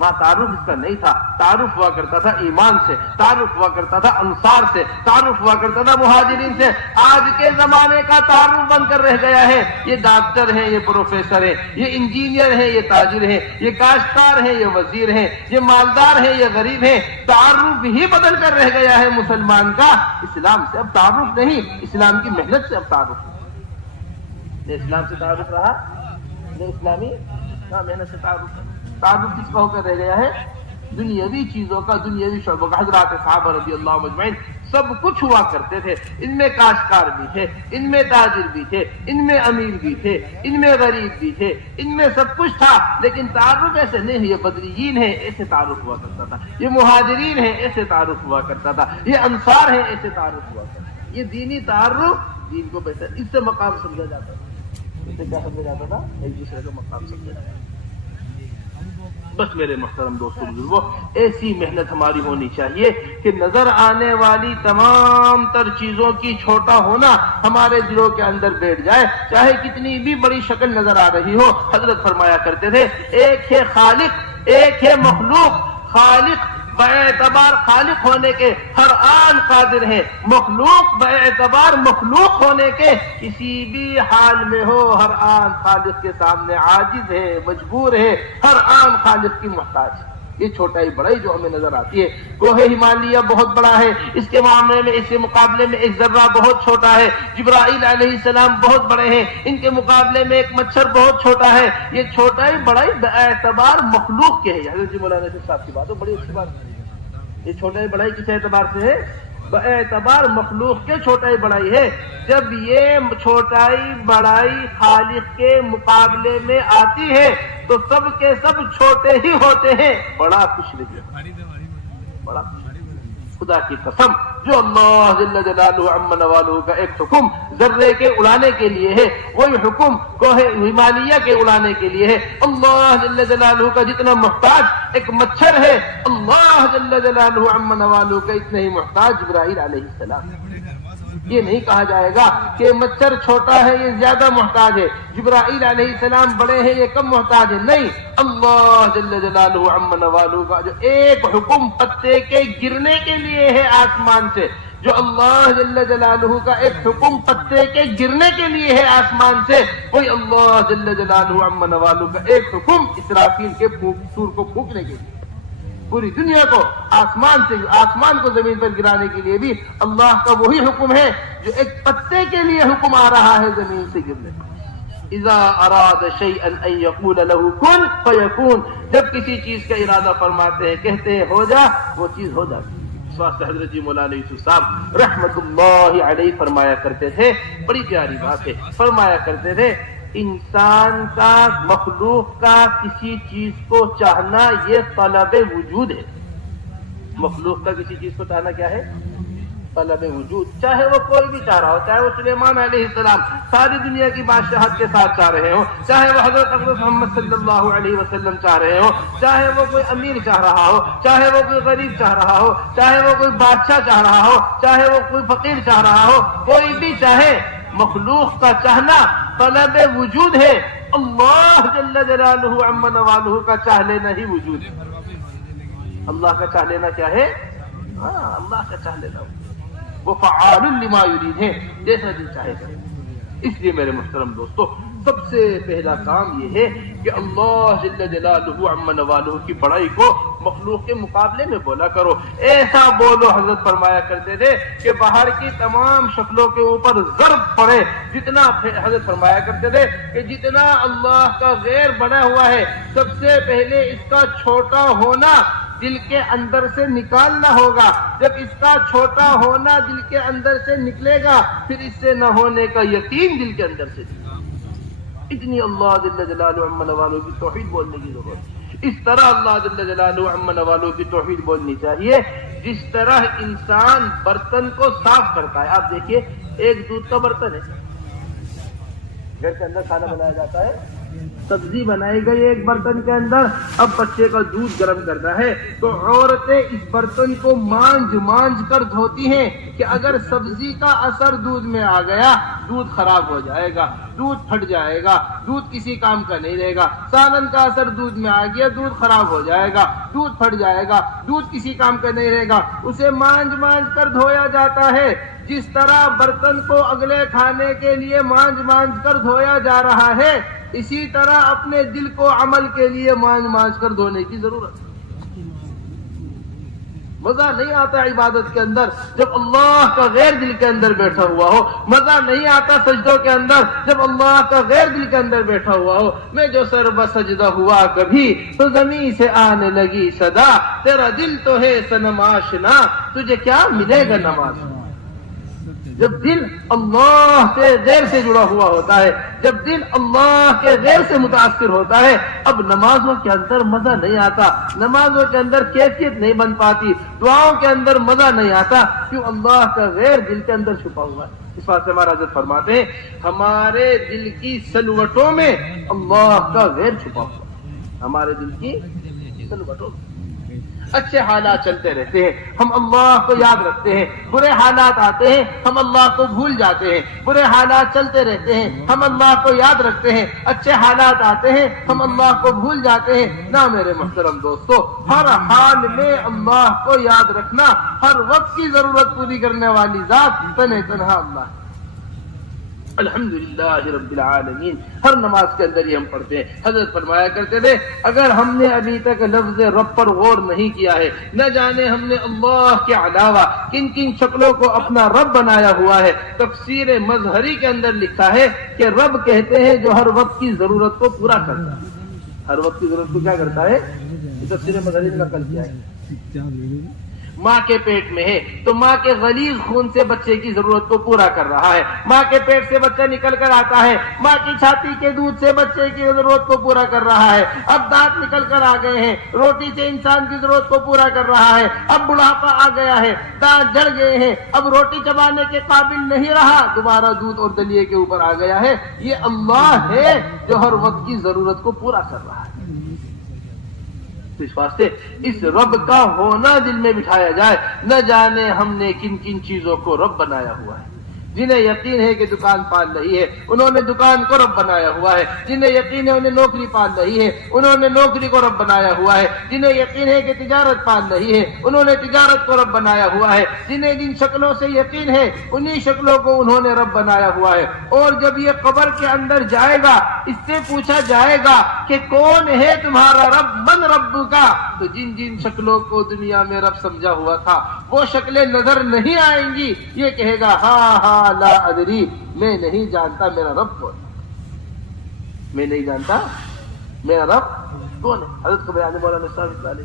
وہاں تعارف اس کا نہیں تھا، تعارف ہوا کرتا تھا ایمان سے، تعارف ہوا کرتا تھا انصار سے، تعارف ہوا کرتا تھا مہاجرین سے۔ آج کے زمانے کا تعارف بن کر رہ گیا ہے، یہ ڈاکٹر ہیں، یہ پروفیسر ہیں، یہ انجینئر ہیں، یہ تاجر ہیں، یہ کاشتکار ہیں، یہ وزیر ہیں، یہ مالدار ہیں، یہ غریب ہیں۔ تعارف ہی بدل کر رہ گیا ہے مسلمان کا۔ اسلام سے اب تعارف نہیں، اسلام کی محنت سے اب تعارف ہے۔ اسلام سے تعارف رہا اسلامی محنت سے تعارف کس کا ہو کر رہ گیا ہے؟ دنیاوی چیزوں کا، دنیاوی شعبوں کا۔ حضرات صحابہ رضی اللہ مجمعین سب کچھ ہوا کرتے تھے، ان میں کاشتکار بھی تھے، ان میں تاجر بھی تھے، ان میں امیر بھی تھے، ان میں غریب بھی تھے، ان میں سب کچھ تھا، لیکن تعارف ایسے نہیں ہے۔ یہ بدریین ہیں ایسے تعارف ہوا کرتا تھا، یہ مہاجرین ہیں ایسے تعارف ہوا کرتا تھا، یہ انصار ہیں ایسے تعارف ہوا کرتا تھا۔ یہ دینی تعارف دین کو بہتر اس سے مقام سمجھا جاتا تھا، اس سے کیا سمجھا جاتا تھا؟ ایک دوسرے کا مقام سمجھا جاتا تھا۔ بس میرے محترم دوستوں بزرگوں، ایسی محنت ہماری ہونی چاہیے کہ نظر آنے والی تمام تر چیزوں کی چھوٹا ہونا ہمارے دلوں کے اندر بیٹھ جائے، چاہے کتنی بھی بڑی شکل نظر آ رہی ہو۔ حضرت فرمایا کرتے تھے ایک ہے خالق، ایک ہے مخلوق۔ خالق باعتبار خالق ہونے کے ہر آن قادر ہے، مخلوق باعتبار مخلوق ہونے کے کسی بھی حال میں ہو ہر آن خالق کے سامنے عاجز ہے، مجبور ہے، ہر آن خالق کی محتاج ہے۔ یہ چھوٹائی بڑائی جو ہمیں نظر آتی ہے. کوہ ہمالیہ بہت بڑا ہے، اس کے معاملے میں، اس کے مقابلے میں ایک ذرہ بہت چھوٹا ہے. جبرائیل علیہ السلام بہت بڑے ہیں، ان کے مقابلے میں ایک مچھر بہت چھوٹا ہے. یہ چھوٹائی بڑائی باعتبار مخلوق کے ہے. حضرت جی مولانا صاحب کی بات ہو، بڑی اچھی بات ہے. یہ چھوٹائی بڑائی کس اعتبار سے ہے؟ باعتبار مخلوق کے چھوٹائی بڑائی ہے. جب یہ چھوٹائی بڑائی خالق کے مقابلے میں آتی ہے تو سب کے سب چھوٹے ہی ہوتے ہیں. بڑا خوش لگے، بڑا خدا کی قسم، جو اللہ جل جلالہ عم نوالہ کا ایک حکم ذرے کے اڑانے کے لیے ہے، وہی حکم کوہ ہمالیہ کے اڑانے کے لیے ہے. اللہ جل جلالہ کا جتنا محتاج ایک مچھر ہے، اللہ جل جلالہ عم نوالہ کا اتنا ہی محتاج جبرائیل علیہ السلام. یہ نہیں کہا جائے گا کہ مچھر چھوٹا ہے یہ زیادہ محتاج ہے، جبرائیل علیہ السلام بڑے ہیں یہ کم محتاج ہے. نہیں، اللہ جل جلالہ عم نوالہ کا جو ایک حکم پتے کے گرنے کے لیے ہے آسمان سے، جو اللہ جل جلالہ کا ایک حکم پتے کے گرنے کے لیے ہے آسمان سے، وہی اللہ جل جلالہ عم نوالہ کا ایک حکم اسرافیل کے سور کو پھونکنے کے لیے. پوری دنیا کو آسمان کو زمین پر گرانے کے لیے بھی اللہ کا وہی حکم ہے جو ایک پتے کے لیے حکم آ رہا ہے زمین سے گرنے. اذا اراد شیئا ان یقول له کن فیکون، جب کسی چیز کا ارادہ فرماتے ہیں، کہتے ہیں ہو جا، وہ چیز ہو جاتی ہے. اس واسطے حضرت جی مولانا یوسف صاحب رحمت اللہ علیہ فرمایا کرتے تھے، بڑی پیاری بات ہے، فرمایا کرتے تھے انسان کا، مخلوق کا کسی چیز کو چاہنا یہ طلب وجود ہے. مخلوق کا کسی چیز کو چاہنا کیا ہے؟ طلب وجود. چاہے وہ کوئی بھی چاہ رہا ہو، چاہے وہ سلیمان علیہ السلام ساری دنیا کی بادشاہت کے ساتھ چاہ رہے ہو، چاہے وہ حضرت اقدس محمد صلی اللہ علیہ وسلم چاہ رہے ہو، چاہے وہ کوئی امیر چاہ رہا ہو، چاہے وہ کوئی غریب چاہ رہا ہو، چاہے وہ کوئی بادشاہ چاہ رہا ہو، چاہے وہ کوئی فقیر چاہ رہا ہو، کوئی بھی چاہے، مخلوق کا چاہنا طلب وجود ہے. اللہ جل جلالہ عم نوالہ کا چاہ لینا ہی وجود ہے. اللہ کا چاہ لینا کیا ہے؟ ہاں، اللہ کا چاہ لینا وہ فعال لما یرید ہے، جیسا دل چاہے کرے. اس لیے میرے محترم دوستو، سب سے پہلا کام یہ ہے کہ اللہ جل جلالہ عم نوالہ کی بڑائی کو مخلوق کے مقابلے میں بولا کرو. ایسا بولو، حضرت فرمایا کرتے تھے کہ باہر کی تمام شکلوں کے اوپر ضرب پڑے. جتنا حضرت فرمایا کرتے تھے کہ جتنا اللہ کا غیر بنا ہوا ہے، سب سے پہلے اس کا چھوٹا ہونا دل کے اندر سے نکالنا ہوگا. جب اس کا چھوٹا ہونا دل کے اندر سے نکلے گا، پھر اس سے نہ ہونے کا یقین دل کے اندر سے نکلے گا. اتنی اللہ جل جلالہ عم نوالہ کی توحید بولنے کی ضرورت ہے. اس طرح اللہ جل جلالہ عم نوالہ کی توحید بولنی چاہیے جس طرح انسان برتن کو صاف کرتا ہے. آپ دیکھیے، ایک دودھ کا برتن ہے، گھر کے اندر کھانا بنایا جاتا ہے، سبزی بنائی گئی ایک برتن کے اندر، اب بچے کا دودھ گرم کرنا ہے تو عورتیں اس برتن کو مانج کر دھوتی ہیں کہ اگر سبزی کا اثر دودھ میں آ گیا دودھ خراب ہو جائے گا، دودھ پھٹ جائے گا، دودھ کسی کام کا نہیں رہے گا. سالن کا اثر دودھ میں آ گیا دودھ خراب ہو جائے گا، دودھ پھٹ جائے گا، دودھ کسی کام کا نہیں رہے گا. اسے مانج کر دھویا جاتا ہے. جس طرح برتن کو اگلے کھانے کے لیے مانج کر دھویا جا رہا ہے، اسی طرح اپنے دل کو عمل کے لیے مانج کر دھونے کی ضرورت ہے. مزہ نہیں آتا عبادت کے اندر جب اللہ کا غیر دل کے اندر بیٹھا ہوا ہو. مزہ نہیں آتا سجدوں کے اندر جب اللہ کا غیر دل کے اندر بیٹھا ہوا ہو. میں جو سر بسجدہ ہوا کبھی تو زمین سے آنے لگی صدا، تیرا دل تو ہے صنم آشنا، تجھے کیا ملے گا نماز. جب دل اللہ کے غیر سے جڑا ہوا ہوتا ہے، جب دل اللہ کے غیر سے متاثر ہوتا ہے، اب نمازوں کے اندر مزہ نہیں آتا، نمازوں کے اندر کیفیت نہیں بن پاتی، دعاؤں کے اندر مزہ نہیں آتا. کیوں؟ اللہ کا غیر دل کے اندر چھپا ہوا ہے. اس بات سے ہمارا حضرت فرماتے ہیں ہمارے دل کی سلوٹوں میں اللہ کا غیر چھپا ہوا ہے. ہمارے دل کی سلوٹوں میں اچھے حالات چلتے رہتے ہیں، ہم اللہ کو یاد رکھتے ہیں. برے حالات آتے ہیں، ہم اللہ کو بھول جاتے ہیں. برے حالات چلتے رہتے ہیں، ہم اللہ کو یاد رکھتے ہیں. اچھے حالات آتے ہیں، ہم اللہ کو بھول جاتے ہیں. نہ میرے محترم دوستو، ہر حال میں اللہ کو یاد رکھنا، ہر وقت کی ضرورت پوری کرنے والی ذات تنہا اللہ. الحمدللہ رب العالمین ہر نماز کے اندر ہی ہم پڑھتے ہیں۔ حضرت فرمایا کرتے تھے اگر ہم نے ابھی تک لفظ رب پر غور نہیں کیا ہے، نہ جانے ہم نے اللہ کے علاوہ کن کن شکلوں کو اپنا رب بنایا ہوا ہے۔ تفسیر مظہری کے اندر لکھا ہے کہ رب کہتے ہیں جو ہر وقت کی ضرورت کو پورا کرتا ہے۔ ہر وقت کی ضرورت کو کیا کرتا ہے؟ تفسیر مظہری کا کل کیا ہے؟ ماں کے پیٹ میں ہے تو ماں کے غلیظ خون سے بچے کی ضرورت کو پورا کر رہا ہے۔ ماں کے پیٹ سے بچہ نکل کر آتا ہے، ماں کی چھاتی کے دودھ سے بچے کی ضرورت کو پورا کر رہا ہے۔ اب دانت نکل کر آ گئے ہیں، روٹی سے انسان کی ضرورت کو پورا کر رہا ہے۔ اب بڑھاپا آ گیا ہے، دانت جڑ گئے ہیں، اب روٹی چبانے کے قابل نہیں رہا، دوبارہ دودھ اور دلیے کے اوپر آ گیا ہے۔ یہ اللہ ہے جو ہر وقت کی ضرورت کو پورا کر رہا ہے۔ اس واسطے اس رب کا ہونا دل میں بٹھایا جائے۔ نہ جانے ہم نے کن کن چیزوں کو رب بنایا ہوا ہے۔ جنہیں یقین ہے کہ دکان پال رہی ہے انہوں نے دکان کو رب بنایا ہوا ہے۔ جنہیں یقین ہے انہیں نوکری پال رہی ہے انہوں نے نوکری کو رب بنایا ہوا ہے۔ جنہیں یقین ہے کہ تجارت پال رہی ہے انہوں نے تجارت کو رب بنایا ہوا ہے۔ جنہیں جن شکلوں سے یقین ہے انہی شکلوں کو انہوں نے رب بنایا ہوا ہے۔ اور جب یہ قبر کے اندر جائے گا اس سے پوچھا جائے گا کہ کون ہے تمہارا رب، من رب کا، تو جن جن شکلوں کو دنیا میں رب سمجھا ہوا تھا وہ شکلیں نظر نہیں آئیں گی۔ یہ کہے گا ہاں ہاں لا ادری، میں نہیں جانتا میرا رب کون ہے، میں نہیں جانتا میرا رب کون ہے۔ حضرت کو بیان مولانا صاحب علیہ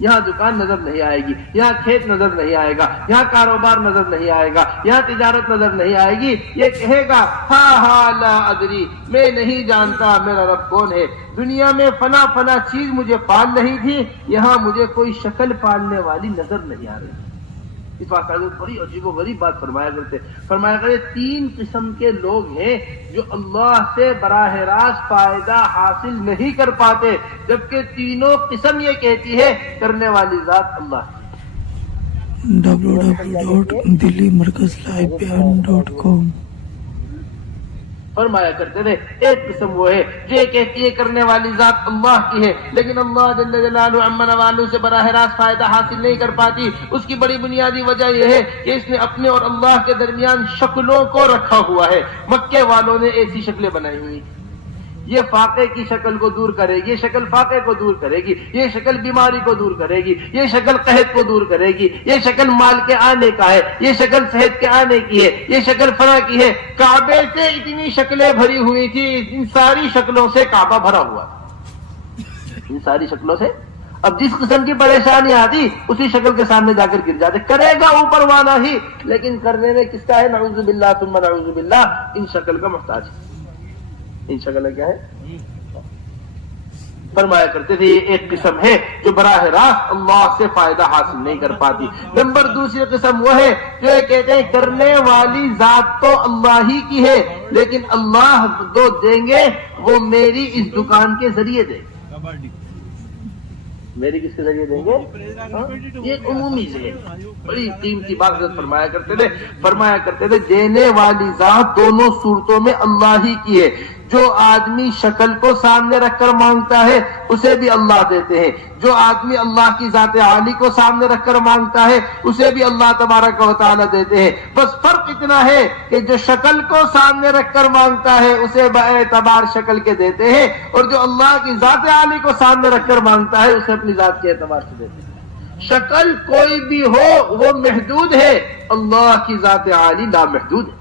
یہاں دکان نظر نہیں آئے گی، یہاں کھیت نظر نہیں آئے گا، یہاں کاروبار نظر نہیں آئے گا، یہاں تجارت نظر نہیں آئے گی۔ یہ کہے گا ہاں ہاں لا ادری، میں نہیں جانتا میرا رب کون ہے۔ دنیا میں فنا فنا چیز مجھے پال رہی تھی، یہاں مجھے کوئی شکل پالنے والی نظر نہیں آ رہی۔ اس بات بڑی عجیب و غریب بات فرمایا کرتے تین قسم کے لوگ ہیں جو اللہ سے براہ راست فائدہ حاصل نہیں کر پاتے، جبکہ تینوں قسم یہ کہتی ہے کرنے والی ذات اللہ ہے۔ www.delhimarkazlivebeyan.com فرمایا کرتے تھے ایک قسم وہ ہے جو یہ کہتی ہے کرنے والی ذات اللہ کی ہے، لیکن اللہ جل جلالہ عما نوالہ سے براہ راست فائدہ حاصل نہیں کر پاتی۔ اس کی بڑی بنیادی وجہ یہ ہے کہ اس نے اپنے اور اللہ کے درمیان شکلوں کو رکھا ہوا ہے۔ مکے والوں نے ایسی شکلیں بنائی ہوئی، یہ فاقے کی شکل کو دور کرے گی، یہ شکل فاقے کو دور کرے گی، یہ شکل بیماری کو دور کرے گی، یہ شکل قحط کو دور کرے گی، یہ شکل مال کے آنے کا ہے، یہ شکل صحت کے آنے کی ہے، یہ شکل فنا کی ہے۔ کعبے سے اتنی شکلیں بھری ہوئی تھی، ان ساری شکلوں سے کعبہ بھرا ہوا، ان ساری شکلوں سے۔ اب جس قسم کی پریشانی آتی اسی شکل کے سامنے جا کر گر جاتے، کرے گا اوپر والا ہی، لیکن کرنے میں کس کا ہے؟ نعوذ باللہ ثم نعوذ باللہ، ان شکل کا محتاج ہے۔ ان شکل کیا ہے؟ فرمایا کرتے تھے یہ ایک قسم ہے جو براہ راست اللہ سے فائدہ حاصل نہیں کر پاتی۔ نمبر دوسری قسم وہ ہے جو یہ کہتے ہیں کرنے والی ذات تو اللہ ہی کی ہے، لیکن اللہ جو دیں گے وہ میری اس دکان کے ذریعے دیں گے۔ میری کس کے ذریعے دیں گے؟ یہ عمومی سے بڑی قیمتی بات فرمایا کرتے تھے دینے والی ذات دونوں صورتوں میں اللہ ہی کی ہے۔ جو آدمی شکل کو سامنے رکھ کر مانگتا ہے اسے بھی اللہ دیتے ہیں، جو آدمی اللہ کی ذات عالی کو سامنے رکھ کر مانگتا ہے اسے بھی اللہ تبارک و تعالی دیتے ہیں۔ بس فرق اتنا ہے کہ جو شکل کو سامنے رکھ کر مانگتا ہے اسے باعتبار شکل کے دیتے ہیں، اور جو اللہ کی ذات عالی کو سامنے رکھ کر مانگتا ہے اسے اپنی ذات کے اعتبار سے دیتے ہیں۔ شکل کوئی بھی ہو وہ محدود ہے، اللہ کی ذات عالی لامحدود ہے۔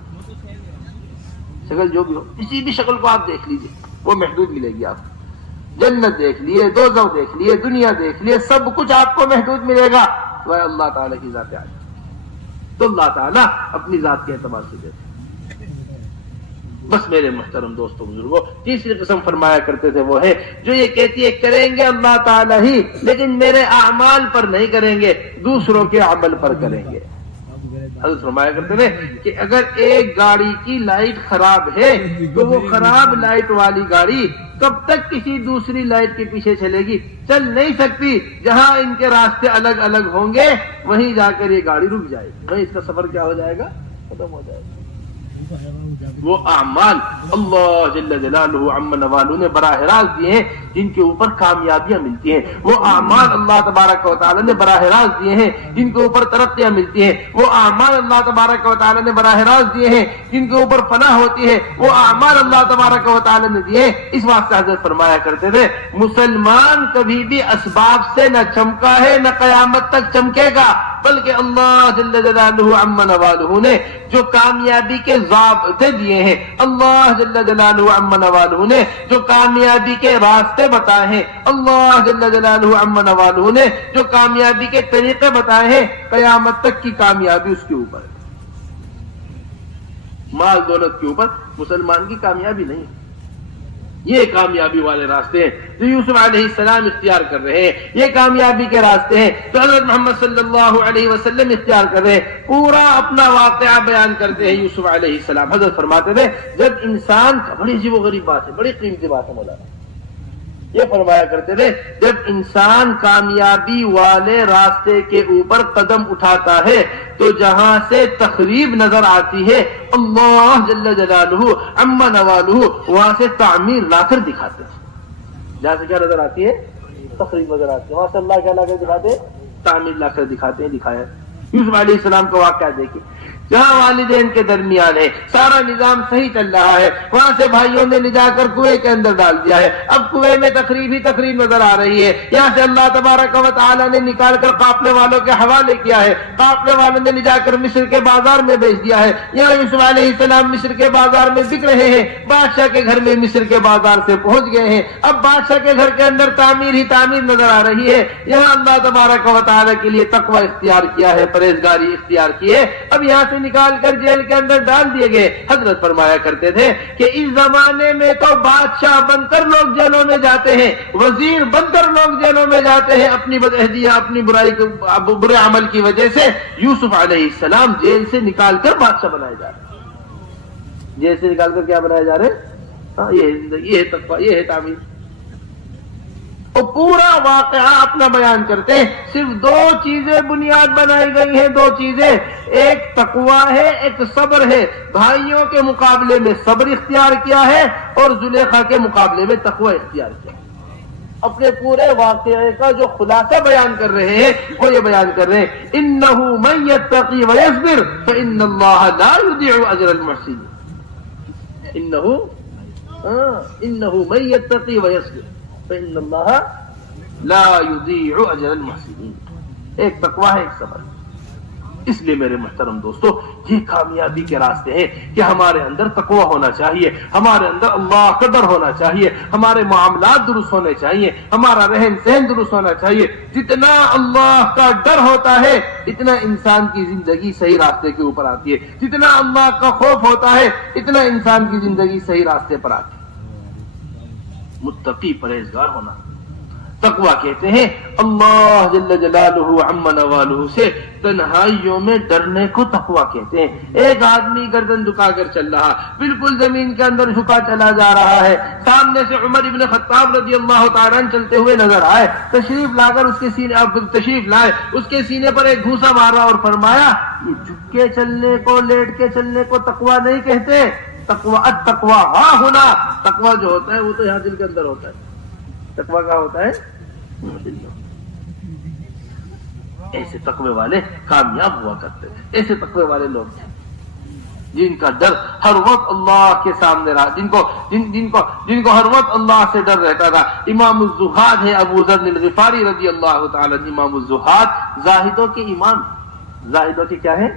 شکل جو بھی ہو، کسی بھی شکل کو آپ دیکھ لیجئے وہ محدود ملے گی آپ کو۔ جنت دیکھ لیے، دوزخ دیکھ لیے، دنیا دیکھ لیے، سب کچھ آپ کو محدود ملے گا، وہ اللہ تعالیٰ کی ذات عالی۔ تو اللہ تعالیٰ اپنی ذات کے اعتبار سے دیتے ہیں۔ بس میرے محترم دوستوں بزرگوں، تیسری قسم فرمایا کرتے تھے وہ ہے جو یہ کہتی ہے کریں گے اللہ تعالیٰ ہی، لیکن میرے اعمال پر نہیں کریں گے، دوسروں کے عمل پر کریں گے۔ حضرت فرمایا کرتے تھے کہ اگر ایک گاڑی کی لائٹ خراب ہے تو وہ خراب لائٹ والی گاڑی کب تک کسی دوسری لائٹ کے پیچھے چلے گی؟ چل نہیں سکتی۔ جہاں ان کے راستے الگ الگ ہوں گے وہیں جا کر یہ گاڑی رک جائے گی، وہیں اس کا سفر کیا ہو جائے گا؟ ختم ہو جائے گا۔ وہ اعمال اللہ جل جلالہ عم نوالہ نے براہ راست دیے ہیں جن کے اوپر کامیابیاں ملتی ہیں. وہ اعمال اللہ تبارک و تعالی نے براہ راست دیے ہیں جن کے اوپر ترقیاں ملتی ہیں. وہ اعمال اللہ تبارک و تعالی نے براہ راست دیے ہیں جن کے اوپر فلاح ہوتی ہے. وہ اعمال اللہ تبارک و تعالی نے دیے. اس واسطے حضرت فرمایا کرتے تھے مسلمان کبھی بھی اسباب سے نہ چمکا ہے نہ قیامت تک چمکے گا، بلکہ اللہ جل جلالہ عم نوالہ نے جو کامیابی کے ضابطے دیے ہیں، اللہ جل جلالہ عم نوالہ نے جو کامیابی کے راستے بتائے ہیں، اللہ جل جلالہ عم نوالہ نے جو کامیابی کے طریقے بتائے ہیں، قیامت تک کی کامیابی اس کے اوپر ہے. مال دولت کے اوپر مسلمان کی کامیابی نہیں. یہ کامیابی والے راستے ہیں جو یوسف علیہ السلام اختیار کر رہے ہیں. یہ کامیابی کے راستے ہیں تو حضرت محمد صلی اللہ علیہ وسلم اختیار کر رہے ہیں. پورا اپنا واقعہ بیان کرتے ہیں یوسف علیہ السلام. حضرت فرماتے تھے جب انسان کا، بڑی عجیب و غریب بات ہے، بڑی قیمتی بات ہے مولانا، یہ فرمایا کرتے تھے جب انسان کامیابی والے راستے کے اوپر قدم اٹھاتا ہے تو جہاں سے تخریب نظر آتی ہے اللہ جل جلالہ عم نوالہ وہاں سے تعمیر لا کر دکھاتے ہیں. جہاں سے کیا نظر آتی ہے؟ تخریب نظر آتی ہے. وہاں سے اللہ کیا لا کر دکھاتے ہیں؟ تعمیر لا کر دکھاتے ہیں. دکھایا یوسف علیہ السلام کا واقعہ دیکھیں، جہاں والدین کے درمیان ہے، سارا نظام صحیح چل رہا ہے، وہاں سے بھائیوں نے لے جا کر کنویں کے اندر ڈال دیا ہے. اب کنویں میں تقریب ہی تقریب نظر آ رہی ہے. یہاں سے اللہ تبارک و تعالی نے نکال کر قافلے والوں کے حوالے کیا ہے، قافلے والوں نے لے جا کر مصر کے بازار میں بیچ دیا ہے. یہاں یوسف علیہ السلام مصر کے بازار میں بک رہے ہیں. بادشاہ کے گھر میں مصر کے بازار سے پہنچ گئے ہیں. اب بادشاہ کے گھر کے اندر تعمیر ہی تعمیر نظر آ رہی ہے. یہاں اللہ تبارک و تعالی کے لیے تقوی اختیار کیا ہے، پرہیزگاری اختیار کی ہے. اب یہاں سے نکال کر جیل کے اندر ڈال دیے گئے. حضرت فرمایا کرتے تھے کہ اس زمانے میں تو بادشاہ بن کر لوگ جیلوں میں جاتے ہیں، وزیر بن کر لوگ جیلوں میں جاتے ہیں اپنی بدعہدیہ، اپنی برائی، برے عمل کی وجہ سے. یوسف علیہ السلام جیل سے نکال کر بادشاہ بنائے جا رہے ہیں. جیل سے نکال کر کیا بنائے جا رہے ہیں؟ یہ زندگی، یہ ہے تقویٰ، یہ ہے تعمیر. اور پورا واقعہ اپنا بیان کرتے ہیں. صرف دو چیزیں بنیاد بنائی گئی ہیں، دو چیزیں، ایک تقویٰ ہے، ایک صبر ہے. بھائیوں کے مقابلے میں صبر اختیار کیا ہے اور زلیخا کے مقابلے میں تقویٰ اختیار کیا ہے. اپنے پورے واقعے کا جو خلاصہ بیان کر رہے ہیں وہ یہ بیان کر رہے ہیں انہ من یتقی ویصبر فان اللہ لا یضیع اجر المحسنین. انہ من یتقی ویصبر فإن اللہ لا یضیع اجر المحسنین. ایک تقویٰ ہے، ایک صبر. اس لیے میرے محترم دوستو یہ کامیابی کے راستے ہیں کہ ہمارے اندر تقویٰ ہونا چاہیے، ہمارے اندر اللہ کا ڈر ہونا چاہیے، ہمارے معاملات درست ہونے چاہیے، ہمارا رہن سہن درست ہونا چاہیے. جتنا اللہ کا ڈر ہوتا ہے اتنا انسان کی زندگی صحیح راستے کے اوپر آتی ہے. جتنا اللہ کا خوف ہوتا ہے اتنا انسان کی زندگی صحیح راستے پر آتی ہے. متقی پرہیزگار ہونا. تقویٰ کہتے ہیں اللہ جل جلالہ عم نوالہ سے تنہائیوں میں ڈرنے کو تقویٰ کہتے ہیں. ایک آدمی گردن جھکا کر چل رہا، بالکل زمین کے اندر جھکا چلا جا رہا ہے. سامنے سے عمر ابن خطاب رضی اللہ تعالیٰ عنہ چلتے ہوئے نظر آئے. تشریف لا کر اس کے سینے پر ایک گھوسا مارا اور فرمایا یہ جھک کے چلنے کو، لیٹ کے چلنے کو تقویٰ نہیں کہتے. تقویٰ ہاں ہونا، تقویٰ جو ہوتا ہے وہ تو یہاں دل کے اندر ہوتا ہے. تقویٰ کہاں ہوتا ہے؟ دل میں. ایسے تقوی والے کامیاب ہوا کرتے ہیں. ایسے تقوی والے لوگ ہیں جن کا ڈر ہر وقت اللہ کے سامنے رہا، جن کو ہر وقت اللہ سے ڈر رہتا تھا. امام الزہاد ہے ابو ذر الغفاری رضی اللہ تعالی. امام الزہاد زاہدوں کے امام، زاہدوں کے کیا ہے؟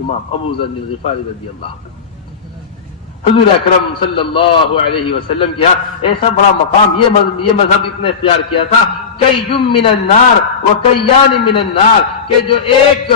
امام ابو ذر الغفاری رضی اللہ تعالی. حضور اکرم صلی اللہ علیہ وسلم کیا ایسا بڑا مقام یہ مذہب اتنا اختیار کیا تھا کیم من النار و کیان من النار، کہ جو ایک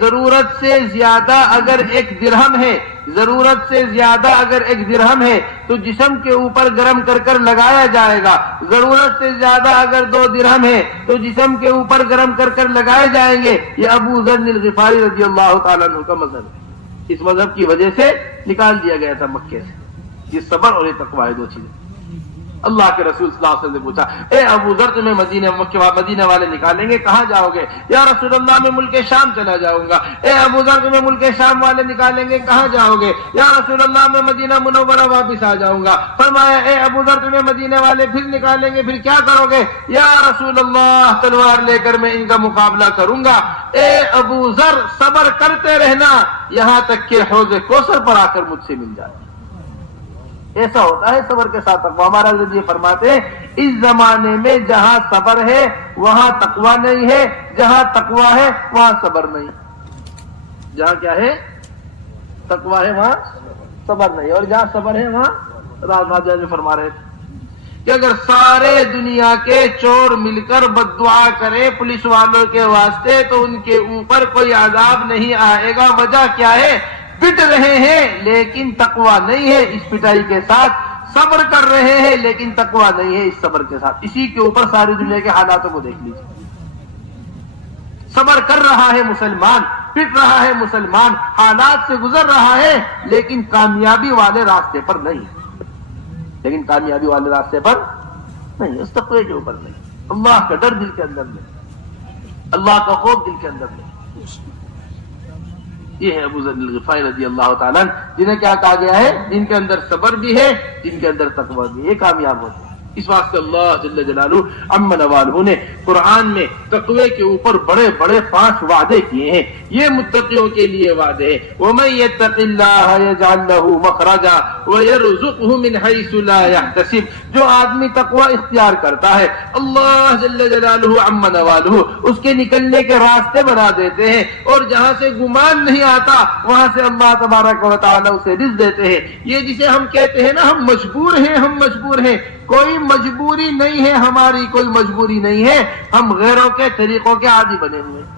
ضرورت سے زیادہ اگر ایک درہم ہے، ضرورت سے زیادہ اگر ایک درہم ہے تو جسم کے اوپر گرم کر کر لگایا جائے گا. ضرورت سے زیادہ اگر 2 درہم ہے تو جسم کے اوپر گرم کر کر لگائے جائیں گے. یہ ابو ذر الغفاری رضی اللہ تعالیٰ عنہ کا مذہب ہے. اس مذہب کی وجہ سے نکال دیا گیا تھا مکے سے. یہ صبر اور یہ تقویٰ ہے، 2 چیزیں. اللہ کے رسول صلی اللہ علیہ وسلم نے پوچھا، اے ابو ذر تمہیں مدینہ والے نکالیں گے، کہاں جاؤ گے؟ یا رسول اللہ میں ملک شام چلا جاؤں گا۔ اے ابو ذر تمہیں ملک شام والے نکالیں گے، کہاں جاؤ گے؟ یا رسول اللہ میں مدینہ منورہ واپس آ جاؤں گا۔ فرمایا اے ابو ذر تمہیں مدینہ والے پھر نکالیں گے، پھر کیا کرو گے؟ یا رسول اللہ تلوار لے کر میں ان کا مقابلہ کروں گا۔ اے ابو ذر صبر کرتے رہنا یہاں تک کہ حوض کوثر پر آ کر مجھ سے مل جائے۔ ایسا ہوتا ہے صبر کے ساتھ تقویٰ۔ ہمارا حضرت یہ فرماتے ہیں اس زمانے میں جہاں صبر ہے وہاں تقویٰ نہیں ہے، جہاں تقویٰ ہے وہاں صبر نہیں۔ جہاں کیا ہے؟ تقویٰ ہے وہاں صبر نہیں، اور جہاں صبر ہے وہاں راز فرما رہے تھے کہ اگر سارے دنیا کے چور مل کر بد دعا کریں پولیس والوں کے واسطے تو ان کے اوپر کوئی عذاب نہیں آئے گا۔ وجہ کیا ہے؟ پٹ رہے ہیں لیکن تقویٰ نہیں ہے اس پٹائی کے ساتھ، صبر کر رہے ہیں لیکن تقویٰ نہیں ہے اس صبر کے ساتھ۔ اسی کے اوپر ساری دنیا کے حالاتوں کو دیکھ لیجیے۔ صبر کر رہا ہے مسلمان، پٹ رہا ہے مسلمان، حالات سے گزر رہا ہے لیکن کامیابی والے راستے پر نہیں، لیکن کامیابی والے راستے پر نہیں، اس تقوی کے اوپر نہیں۔ اللہ کا ڈر دل کے اندر نہیں، اللہ کا خوف دل کے اندر نہیں۔ یہ ہے ابو ذر الغفاری رضی اللہ تعالیٰ عنہ، جنہیں کیا کہا گیا ہے؟ جن کے اندر صبر بھی ہے، جن کے اندر تقوی بھی ہے، یہ کامیاب ہوتے ہیں۔ اس واسطے اللہ جل جلالہ عم نوالہ نے قرآن میں تقوی کے اوپر بڑے بڑے 5 وعدے کیے ہیں۔ یہ متقیوں کے لیے وعدے ہیں، وَمَن يَتَّقِ اللَّهَ يَجْعَل لَّهُ مَخْرَجًا وَيَرْزُقْهُ مِنْ حَيْثُ لَا يَحْتَسِبُ۔ جو آدمی تقوی اختیار کرتا ہے اللہ جل جلالہ عم نوالہ اس کے نکلنے کے راستے بنا دیتے ہیں، اور جہاں سے گمان نہیں آتا وہاں سے اللہ تبارک و تعالیٰ اسے رزق دیتے ہیں۔ یہ جسے ہم کہتے ہیں نا ہم مجبور ہیں، ہم مجبور ہیں، کوئی مجبوری نہیں ہے، ہماری کوئی مجبوری نہیں ہے، ہم غیروں کے طریقوں کے عادی بنے ہوئے ہیں۔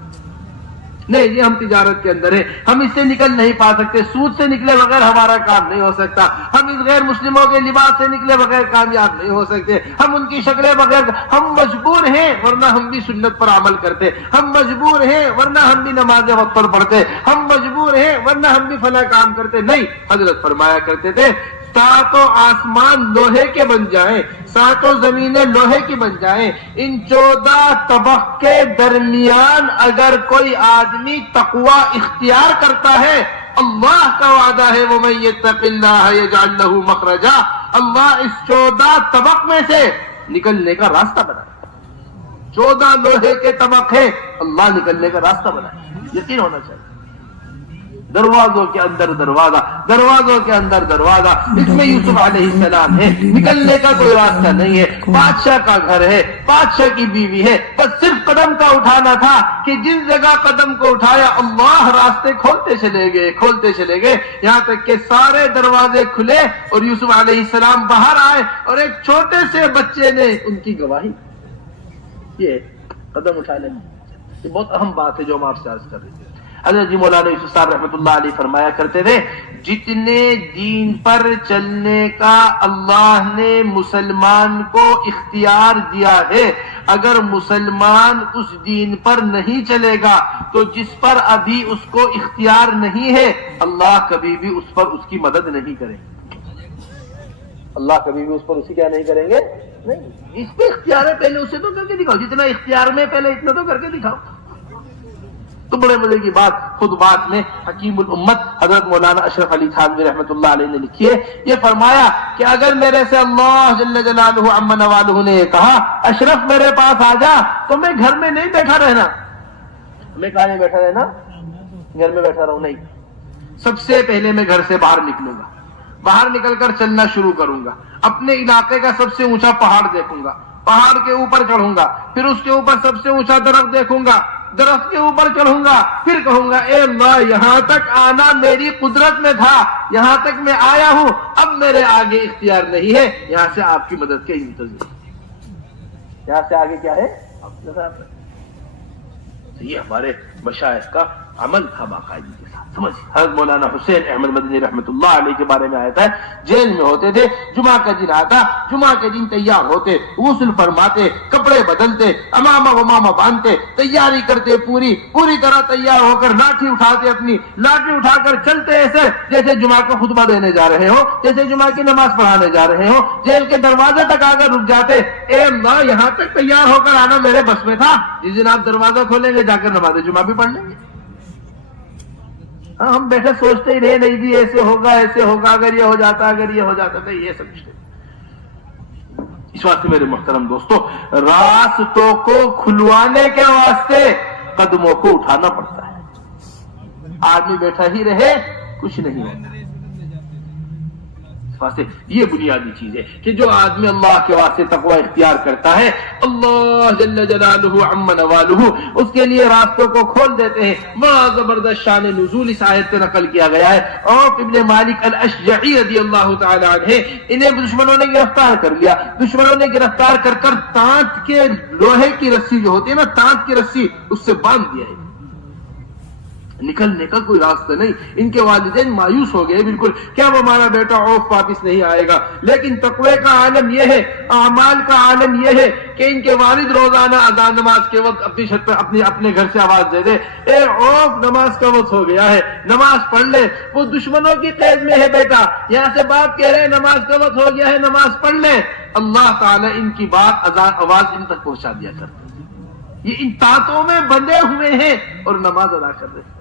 نہیں جی ہم تجارت کے اندر ہیں، ہم اس سے نکل نہیں پا سکتے، سود سے نکلے بغیر ہمارا کام نہیں ہو سکتا، ہم اس غیر مسلموں کے لباس سے نکلے بغیر کامیاب نہیں ہو سکتے، ہم ان کی شکلیں بغیر، ہم مجبور ہیں ورنہ ہم بھی سنت پر عمل کرتے، ہم مجبور ہیں ورنہ ہم بھی نماز وقت پر پڑھتے، ہم مجبور ہیں ورنہ ہم بھی فلاں کام کرتے۔ نہیں، حضرت فرمایا کرتے تھے ساتوں آسمان لوہے کے بن جائیں، ساتوں زمینیں لوہے کی بن جائیں، ان 14 طبق کے درمیان اگر کوئی آدمی تقوی اختیار کرتا ہے اللہ کا وعدہ ہے وَمَن يَتَّقِ اللَّهَ يَجْعَل لَّهُ مَخْرَجًا، اللہ اس 14 طبق میں سے نکلنے کا راستہ بنائے۔ 14 لوہے کے طبق ہیں، اللہ نکلنے کا راستہ بنائے، یقین ہونا چاہیے۔ دروازوں کے اندر دروازہ، دروازوں کے اندر دروازہ، اس میں یوسف علیہ السلام ہے، نکلنے کا کوئی راستہ نہیں ہے، بادشاہ کا گھر ہے، بادشاہ کی بیوی ہے، بس صرف قدم کا اٹھانا تھا کہ جن جگہ قدم کو اٹھایا اللہ راستے کھولتے چلے گئے، کھولتے چلے گئے، یہاں تک کہ سارے دروازے کھلے اور یوسف علیہ السلام باہر آئے اور ایک چھوٹے سے بچے نے ان کی گواہی۔ یہ قدم اٹھانے یہ بہت اہم بات ہے جو ہم آپ سے عرض کر رہے تھے۔ حضرت جی مولانا یوسف صاحب رحمۃ اللہ علیہ فرمایا کرتے تھے جتنے دین پر چلنے کا اللہ نے مسلمان کو اختیار دیا ہے، اگر مسلمان اس دین پر نہیں چلے گا تو جس پر ابھی اس کو اختیار نہیں ہے اللہ کبھی بھی اس پر اس کی مدد نہیں کرے گا۔ اللہ کبھی بھی اس پر اسی کیا نہیں کریں گے، نہیں، اس پہ اختیار ہے پہلے اسے تو کر کے دکھاؤ، جتنا اختیار میں پہلے اتنا تو کر کے دکھاؤ۔ تو بڑے مزے کی بات خود بات میں حکیم الامت حضرت مولانا اشرف علی تھانوی رحمۃ اللہ علیہ نے لکھی ہے، یہ فرمایا کہ اگر میرے سے اللہ جل جلالہ عم نوالہ نے کہا اشرف میرے پاس آ جا تو میں گھر میں نہیں بیٹھا رہنا، میں کہاں نہیں بیٹھا رہنا، گھر میں بیٹھا رہوں نہیں، سب سے پہلے میں گھر سے باہر نکلوں گا، باہر نکل کر چلنا شروع کروں گا، اپنے علاقے کا سب سے اونچا پہاڑ دیکھوں گا، پہاڑ کے اوپر چڑھوں گا، پھر اس کے اوپر سب سے اونچا درخت دیکھوں گا، درخت کے اوپر چڑھوں گا، پھر کہوں گا اے اللہ یہاں تک آنا میری قدرت میں تھا، یہاں تک میں آیا ہوں، اب میرے آگے اختیار نہیں ہے، یہاں سے آپ کی مدد کے منتظر، یہاں سے آگے کیا ہے؟ یہ ہمارے مشائخ کا عمل تھا باقاعدگی کے ساتھ۔ سمجھ حضرت مولانا حسین احمد مدنی رحمت اللہ علیہ کے بارے میں آیا تھا، جیل میں ہوتے تھے، جمعہ کا دن آتا، جمعہ کے دن تیار ہوتے، غسل فرماتے، کپڑے بدلتے، امامہ ومامہ باندھتے، تیاری کرتے، پوری طرح تیار ہو کر لاٹھی اٹھاتے، اپنی لاٹھی اٹھا کر چلتے ایسے جیسے جمعہ کا خطبہ دینے جا رہے ہو، جیسے جمعہ کی نماز پڑھانے جا رہے ہو۔ جیل کے دروازے تک آ کر رک جاتے، اے اللہ یہاں تک تیار ہو کر آنا میرے بس میں تھا، جس دن آپ دروازہ کھولیں گے جا کر نماز جمعہ بھی پڑھ لیں گے۔ ہم بیٹھے سوچتے ہی رہے نہیں جی ایسے ہوگا اگر یہ ہو جاتا تو یہ سمجھتے۔ اس واسطے میرے محترم دوستو، راستوں کو کھلوانے کے واسطے قدموں کو اٹھانا پڑتا ہے۔ آدمی بیٹھا ہی رہے کچھ نہیں ہوتا۔ یہ بنیادی چیز ہے کہ جو آدمی اللہ کے واسطے تقوی اختیار کرتا ہے، اللہ جل جلالہ عم نوالہ اس کے لیے راستوں کو کھول دیتے ہیں۔ بڑا زبردست شان نزول اس آیت پہ نقل کیا گیا ہے۔ عوف ابن مالک الاشجعی رضی اللہ تعالی عنہ، انہیں دشمنوں نے گرفتار کر لیا۔ دشمنوں نے گرفتار کر تانت کے لوہے کی رسی جو ہوتی ہے نا، تانت کی رسی، اس سے باندھ دیا ہے۔ نکلنے کا کوئی راستہ نہیں۔ ان کے والدین مایوس ہو گئے بالکل، کیا وہ ہمارا بیٹا عوف واپس نہیں آئے گا؟ لیکن تقوی کا عالم یہ ہے، اعمال کا عالم یہ ہے کہ ان کے والد روزانہ اذان نماز کے وقت اپنی چھت پہ اپنے گھر سے آواز دے دے، اے عوف نماز کا وقت ہو گیا ہے، نماز پڑھ لے۔ وہ دشمنوں کی قید میں ہے بیٹا، یہاں سے باپ کہہ رہے نماز کا وقت ہو گیا ہے، نماز پڑھ لے۔ اللہ تعالیٰ ان کی بات آواز ان تک پہنچا دیا کرتے ہیں۔ یہ ان طاقتوں میں بندھے ہوئے ہیں اور نماز ادا کر رہے ہیں،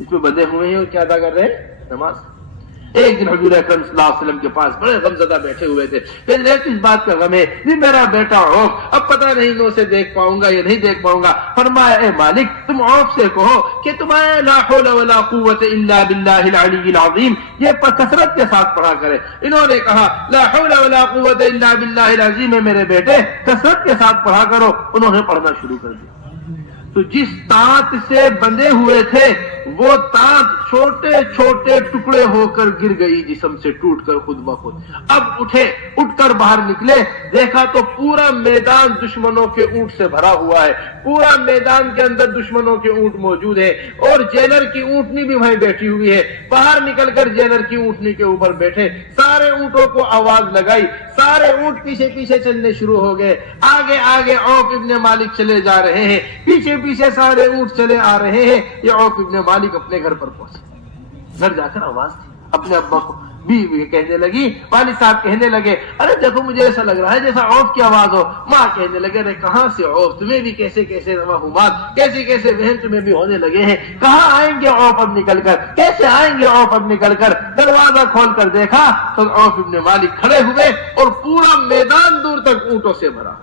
اس میں بندے ہوئے ہیں اور کیا ادا کر رہے ہیں؟ نماز۔ ایک دن حضور اکرم صلی اللہ علیہ وسلم کے پاس بڑے غمزدہ بیٹھے ہوئے تھے، کس بات کا غم ہے؟ جی میرا بیٹا عوف، اب پتہ نہیں میں اسے دیکھ پاؤں گا یا نہیں دیکھ پاؤں گا۔ فرمایا اے مالک تم عوف سے کہو کہ تمہیں لا حول ولا قوت الا باللہ العلی العظیم یہ کثرت کے ساتھ پڑھا کرے۔ انہوں نے کہا لا حول ولا قوت الا باللہ العظیم ہے میرے بیٹے، کثرت کے ساتھ پڑھا کرو۔ انہوں نے پڑھنا شروع کر دیا۔ تو جس تانت سے بندھے ہوئے تھے وہ تانت چھوٹے چھوٹے ٹکڑے ہو کر گر گئی جسم سے ٹوٹ کر خود بخود۔ اب اٹھ کر باہر نکلے، دیکھا تو پورا میدان دشمنوں کے اونٹ سے بھرا ہوا ہے، پورا میدان کے اندر دشمنوں کے اونٹ موجود ہے اور جیلر کی اونٹنی بھی وہیں بیٹھی ہوئی ہے۔ باہر نکل کر جیلر کی اونٹنی کے اوپر بیٹھے، سارے اونٹوں کو آواز لگائی، سارے اونٹ پیچھے پیچھے چلنے شروع ہو گئے۔ آگے آگے عوف ابن مالک چلے جا رہے ہیں، پیچھے پیچھے سارے اونٹ چلے آ رہے ہیں۔ یہ عوف ابن مالک اپنے گھر پر پہنچے، گھر جا کر آواز دی اپنے ابا کو، بیوی کہنے لگی، والد صاحب کہنے لگے ارے دیکھو مجھے ایسا لگ رہا ہے جیسا عوف کی آواز ہو۔ ماں کہنے لگے ارے کہاں سے عوف، تمہیں بھی کیسے کیسے توہمات، کیسے کیسے وہم تمہیں بھی ہونے لگے ہیں، کہاں آئیں گے عوف اب نکل کر، کیسے آئیں گے عوف اب نکل کر؟ دروازہ کھول کر دیکھا تو عوف ابن مالک کھڑے ہوئے اور پورا میدان دور تک اونٹوں سے بھرا۔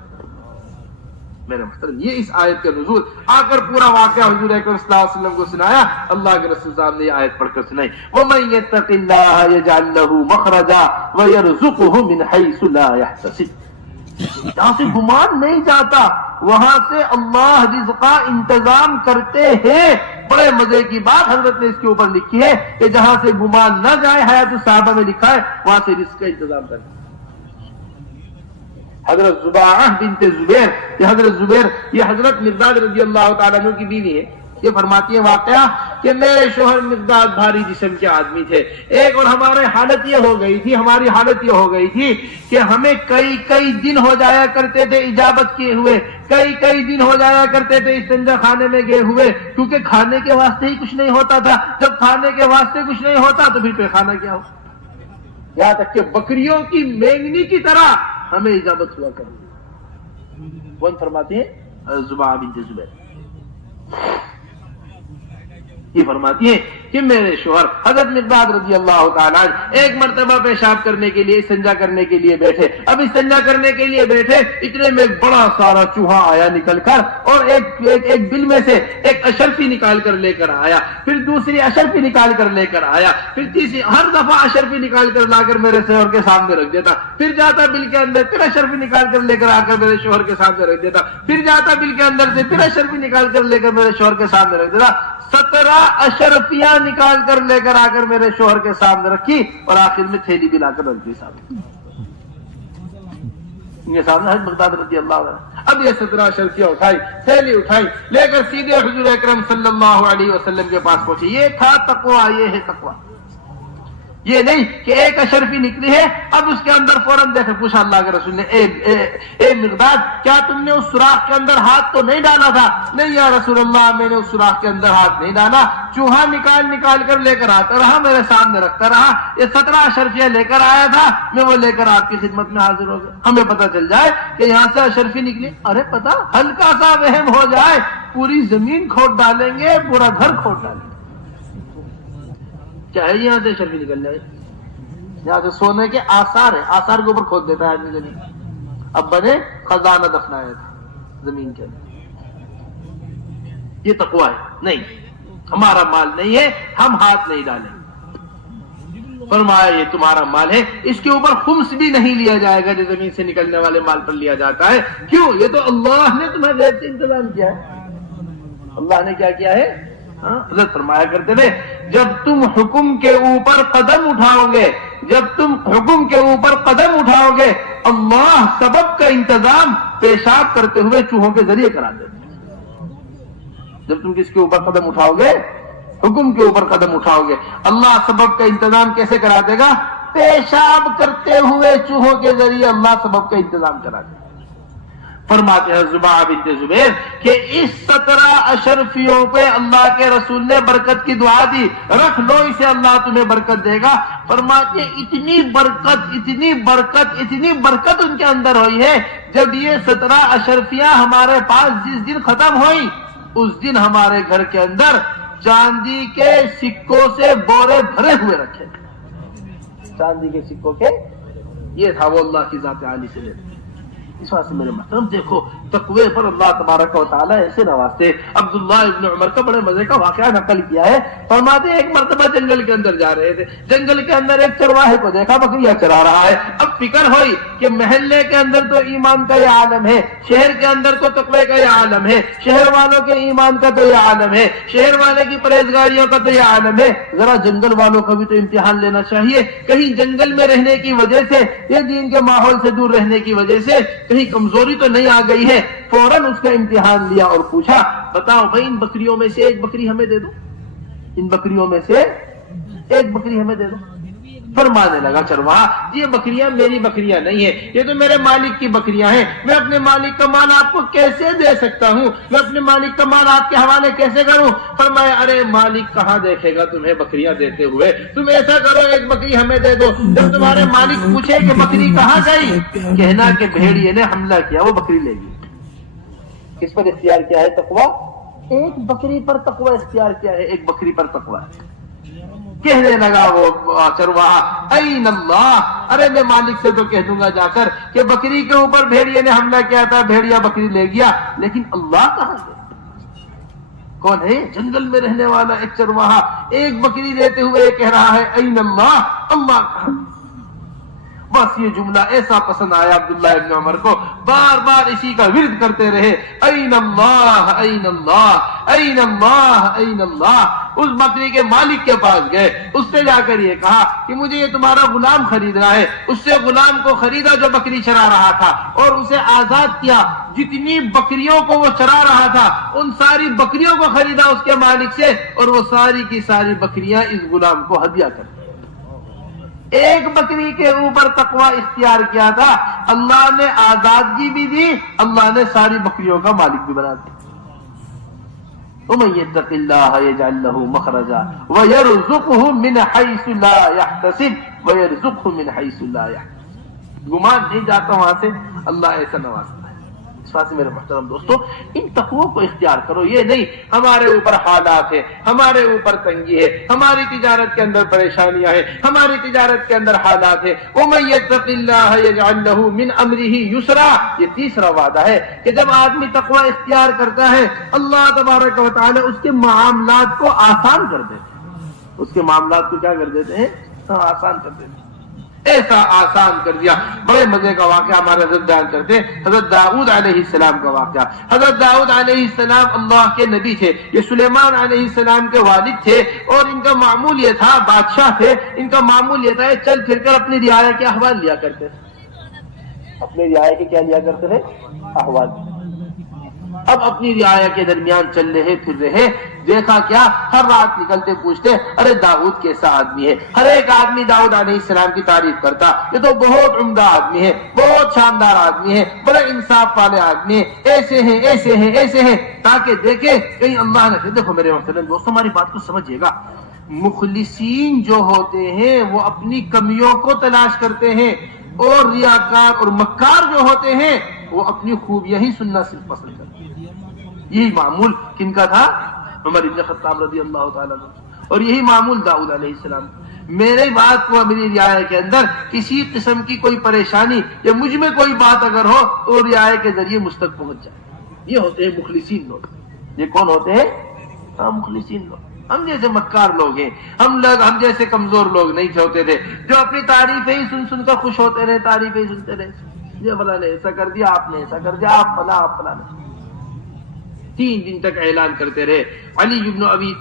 میرے محترم یہ اس آیت کا نزول آ کر پورا واقعہ حضور اکرم صلی اللہ علیہ وسلم کو سنایا۔ اللہ کے رسول صاحب نے یہ آیت پڑھ کر سنائی، وَمَن يَتَّقِ اللَّهَ يَجْعَل لَّهُ مَخْرَجًا وَيَرْزُقْهُ مِنْ حَيْثُ لَا يَحْتَسِبُ۔ جہاں سے گمان نہیں جاتا وہاں سے اللہ رزق کا انتظام کرتے ہیں۔ بڑے مزے کی بات حضرت نے اس کے اوپر لکھی ہے کہ جہاں سے گمان نہ جائے، حیات الصحابہ میں لکھا ہے وہاں سے رزق کا انتظام کرتے ہیں۔ حضرت زباعہ بنت زبیر، یہ حضرت زبیر یہ حضرت مقداد رضی اللہ تعالیٰ عنہ کی بیوی ہے، یہ فرماتی ہے واقعہ کہ میرے شوہر مقداد بھاری جسم کے آدمی تھے، ایک اور ہماری حالت یہ ہو گئی تھی کہ ہمیں کئی دن ہو جایا کرتے تھے اجابت کیے ہوئے، کئی دن ہو جایا کرتے تھے استنجا خانے میں گئے ہوئے، کیونکہ کھانے کے واسطے ہی کچھ نہیں ہوتا تھا۔ جب کھانے کے واسطے کچھ نہیں ہوتا تو پھر پیخانہ کیا ہو، یہاں تک کہ بکریوں کی مینگنی کی طرح ہمیں اجابت ہوا کرتی۔ کون فرماتے ہیں؟ زباعہ بنت زبیر یہ فرماتی ہے کہ میرے شوہر حضرت مقداد رضی اللہ تعالیٰ ایک مرتبہ پیشاب کرنے کے لیے، استنجا کرنے کے لیے بیٹھے۔ اب استنجا کرنے کے لیے بیٹھے، اتنے میں ایک بڑا سارا چوہا آیا نکل کر اور ایک بل میں سے ایک اشرفی نکال کر لے کر آیا، پھر دوسری اشرفی نکال کر لے کر آیا، پھر تیسری، ہر دفعہ اشرفی نکال کر لا کر میرے شوہر کے سامنے رکھ دیتا، پھر جاتا بل کے اندر، پھر اشرفی نکال کر لے کر آ کر میرے شوہر کے سامنے رکھ دیتا، پھر جاتا بل کے اندر سے، پھر اشرفی نکال کر لے کر میرے شوہر کے سامنے رکھ دیتا۔ 17 اشرفیاں نکال کر لے کر آ کر میرے شوہر کے سامنے رکھی اور آخر میں تھیلی بھی لا کر رکھ دی۔ صاحب ان کے سامنے حضرت مقداد رضی اللہ عنہ اب یہ 17 اشرفیاں اٹھائی، تھیلی اٹھائی، لے کر سیدھے حضور اکرم صلی اللہ علیہ وسلم کے پاس پہنچے. یہ تھا تقویٰ، یہ ہے تقویٰ. یہ نہیں کہ ایک اشرفی نکلی ہے اب اس کے اندر فوراً دیکھے پوچھا اللہ کے رسول نے، اے مقداد کیا تم نے اس سوراخ کے اندر ہاتھ تو نہیں ڈالا تھا؟ نہیں یا رسول اللہ میں نے اس سوراخ کے اندر ہاتھ نہیں ڈالا، چوہا نکال کر لے کر آتا رہا، میرے سامنے رکھتا رہا، یہ 17 اشرفیاں لے کر آیا تھا، میں وہ لے کر آپ کی خدمت میں حاضر ہو گیا. ہمیں پتہ چل جائے کہ یہاں سے اشرفی نکلی، ارے پتہ ہلکا سا وہم ہو جائے پوری زمین کھود ڈالیں گے، پورا گھر کھود ڈالیں گے. چاہے یہاں سے اشرفی نکل جائے، یہاں سے سونے کے آثار ہیں، آثار کے اوپر کھود دیتا ہے آدمی زمین. اب بنے خزانہ دفنایا تھا زمین کے اندر. یہ تقویٰ ہے. نہیں ہمارا مال نہیں ہے، ہم ہاتھ نہیں ڈالیں. فرمایا یہ تمہارا مال ہے، اس کے اوپر خمس بھی نہیں لیا جائے گا جو زمین سے نکلنے والے مال پر لیا جاتا ہے. کیوں؟ یہ تو اللہ نے تمہیں غیب سے انتظام کیا ہے. اللہ نے کیا کیا ہے؟ حضرت فرمایا کرتے تھے جب تم حکم کے اوپر قدم اٹھاؤ گے، جب تم حکم کے اوپر قدم اٹھاؤ گے، اللہ سبب کا انتظام پیشاب کرتے ہوئے چوہوں کے ذریعے کرا دیتے. جب تم کس کے اوپر قدم اٹھاؤ گے؟ حکم کے اوپر قدم اٹھاؤ گے، اللہ سبب کا انتظام کیسے کرا دے گا؟ پیشاب کرتے ہوئے چوہوں کے ذریعے اللہ سبب کا انتظام کرا دے گا. فرماتے ہیں زبیہ بنت زبیر کہ اس 17 اشرفیوں پہ اللہ کے رسول نے برکت کی دعا دی، رکھ لو اسے اللہ تمہیں برکت دے گا. فرماتے ہیں اتنی برکت ان کے اندر ہوئی ہے، جب یہ 17 اشرفیاں ہمارے پاس جس دن ختم ہوئی اس دن ہمارے گھر کے اندر چاندی کے سکوں سے بورے بھرے ہوئے رکھے. چاندی کے سکوں کے، یہ تھا وہ اللہ کی ذات عالی سے لیتے. اس واسطے میرے محترم دیکھو تقوی پر اللہ تبارک و تعالیٰ ایسے نوازتے. عبداللہ ابن عمر کا بڑے مزے کا واقعہ نقل کیا ہے. فرماتے ایک مرتبہ جنگل کے اندر جا رہے تھے، جنگل کے اندر ایک چرواہے کو دیکھا بکریاں چرا رہا ہے. اب فکر ہوئی کہ محلے کے اندر تو ایمان کا یہ عالم ہے، شہر کے اندر تو تقوی کا یہ عالم ہے، شہر والوں کے ایمان کا تو یہ عالم ہے، شہر والے کی پرہیزگاریوں کا تو یہ عالم ہے، ذرا جنگل والوں کا بھی تو امتحان لینا چاہیے. کہیں جنگل میں رہنے کی وجہ سے، یہ دین کے ماحول سے دور رہنے کی وجہ سے کہیں کمزوری تو نہیں آ گئی ہے. فوراً اس کا امتحان لیا اور پوچھا بتاؤ بھائی ان بکریوں میں سے ایک بکری ہمیں دے دو، ان بکریوں میں سے ایک بکری ہمیں دے دو. فرمانے لگا چرواہا یہ بکریاں میری بکریاں نہیں ہیں، یہ تو میرے مالک کی بکریاں ہیں. میں اپنے مالک کا مال آپ کو کیسے دے سکتا ہوں؟ میں اپنے مالک کا مال آپ کے حوالے کیسے کروں؟ فرمایا ارے مالک کہاں دیکھے گا تمہیں بکریاں دیتے ہوئے، تم ایسا کرو ایک بکری ہمیں دے دو. جب تمہارے مالک پوچھے کہ بکری کہاں گئی، کہنا کہ بھیڑیے نے حملہ کیا، وہ بکری لے گئی. کس پر اختیار کیا ہے تقویٰ؟ ایک بکری پر تقویٰ اختیار کیا ہے، ایک بکری پر تقویٰ. کہنے لگا وہ چرواہا این اللہ، ارے میں مالک سے تو کہہ دوں گا جا کر کہ بکری کے اوپر بھیڑیے نے حملہ کیا تھا، بھیڑیا بکری لے گیا، لیکن اللہ کہاں گیا؟ کون ہے؟ جنگل میں رہنے والا ایک چرواہا ایک بکری دیتے ہوئے کہہ رہا ہے این اللہ، اللہ کہاں؟ بس یہ جملہ ایسا پسند آیا عبداللہ ابن عمر کو، بار بار اسی کا ورد کرتے رہے این اللہ این اللہ این اللہ این اللہ. اس بکری کے مالک کے پاس گئے، اس سے جا کر یہ کہا کہ مجھے یہ تمہارا غلام خریدنا ہے. اس سے غلام کو خریدا جو بکری چرا رہا تھا اور اسے آزاد کیا. جتنی بکریوں کو وہ چرا رہا تھا ان ساری بکریوں کو خریدا اس کے مالک سے، اور وہ ساری کی ساری بکریاں اس غلام کو ہدیہ کر دی. ایک بکری کے اوپر تقویٰ اختیار کیا تھا، اللہ نے آزادگی بھی دی، اللہ نے ساری بکریوں کا مالک بھی بنا دیا. وَمَن يَتَّقِ اللَّهَ يَجْعَل لَّهُ مَخْرَجًا وَيَرْزُقْهُ مِنْ حَيْثُ لَا يَحْتَسِبُ وَيَرْزُقْهُ مِنْ حَيْثُ لَا يَحْتَسِبُ. گمان نہیں جاتا وہاں سے اللہ ایسا نوازتا ہے. اس واسطے میرے محترم دوستو ان تقویٰ کو اختیار کرو. یہ نہیں ہمارے اوپر حالات ہے، ہمارے اوپر تنگی ہے، ہماری تجارت کے اندر پریشانیاں ہیں، ہماری تجارت کے اندر حالات ہے. وَمَن يَتَّقِ اللَّهَ يَجْعَل لَّهُ مِنْ أَمْرِهِ يُسْرًا. یہ تیسرا وعدہ ہے کہ جب آدمی تقویٰ اختیار کرتا ہے اللہ تبارک و تعالی اس کے معاملات کو آسان کر دیتے ہیں. اس کے معاملات کو کیا کر دیتے ہیں؟ آسان کر دیتے ہیں. ایسا آسان کر دیا. بڑے مزے کا واقعہ ہمارے حضرت بیان کرتے ہیں، حضرت داؤد علیہ السلام کا واقعہ. حضرت داؤد علیہ السلام اللہ کے نبی تھے، یہ سلیمان علیہ السلام کے والد تھے، اور ان کا معمول یہ تھا، بادشاہ تھے، ان کا معمول یہ تھا چل پھر کر اپنی رعایا کے احوال لیا کرتے تھے. اپنے رعایا کے کیا لیا کرتے رہے؟ احوال. اب اپنی رعایا کے درمیان چل رہے پھر رہے، دیکھا کیا، ہر رات نکلتے پوچھتے ارے داؤد کیسا آدمی ہے. ہر ایک آدمی داؤد علیہ السلام کی تعریف کرتا، یہ تو بہت عمدہ آدمی ہے، بہت شاندار آدمی ہے، بڑے انصاف والے آدمی ہیں، ایسے ہیں ایسے ہیں ایسے ہیں، تاکہ دیکھے کہیں اللہ نے. دیکھو میرے محترم دوستو، ہماری بات کو سمجھیے گا. مخلصین جو ہوتے ہیں وہ اپنی کمیوں کو تلاش کرتے ہیں، اور ریاکار اور مکار جو ہوتے ہیں وہ اپنی خوبیاں ہی سننا صرف پسند کرتے ہیں. یہی معمول کن کا تھا؟ عمر بن خطاب رضی اللہ تعالیٰ عنہ. اور یہی معمول داؤد علیہ السلام. میرے بات کو میری رعایا کے اندر کسی قسم کی کوئی پریشانی یا مجھ میں کوئی بات اگر ہو تو رعایا کے ذریعے مجھ تک پہنچ جائے. یہ ہوتے ہیں مخلصین لوگ. یہ کون ہوتے ہیں؟ مخلصین لوگ. ہم جیسے مکار لوگ ہیں، ہم جیسے کمزور لوگ نہیں ہوتے تھے جو اپنی تعریفیں ہی سن سن کر خوش ہوتے رہے، تعریفیں ہی سنتے رہے. یہ فلاں نے ایسا کر دیا، آپ نے ایسا کر دیا، آپ فلاں آپ فلاں. 3 دن تک اعلان کرتے رہے علی ابن ابی،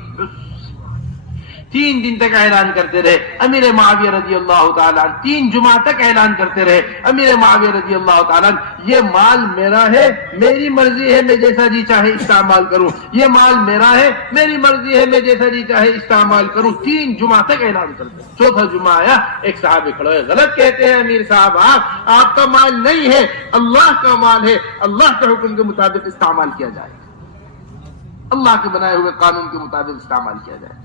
3 دن تک اعلان کرتے رہے امیر معاویہ رضی اللہ تعالیٰ عنہ. 3 جمعہ تک اعلان کرتے رہے امیر معاویہ رضی اللہ تعالیٰ عنہ، یہ مال میرا ہے، میری مرضی ہے میں جیسا جی چاہے استعمال کروں. یہ مال میرا ہے، میری مرضی ہے میں جیسا جی چاہے استعمال کروں. 3 جمعہ تک اعلان کرتے. 4تھا جمعہ آیا، ایک صحابی کھڑے ہوئے، غلط کہتے ہیں امیر صاحب، آپ کا مال نہیں ہے، اللہ کا مال ہے، اللہ کے حکم کے مطابق استعمال کیا جائے، اللہ کے بنائے ہوئے قانون کے مطابق استعمال کیا جائے.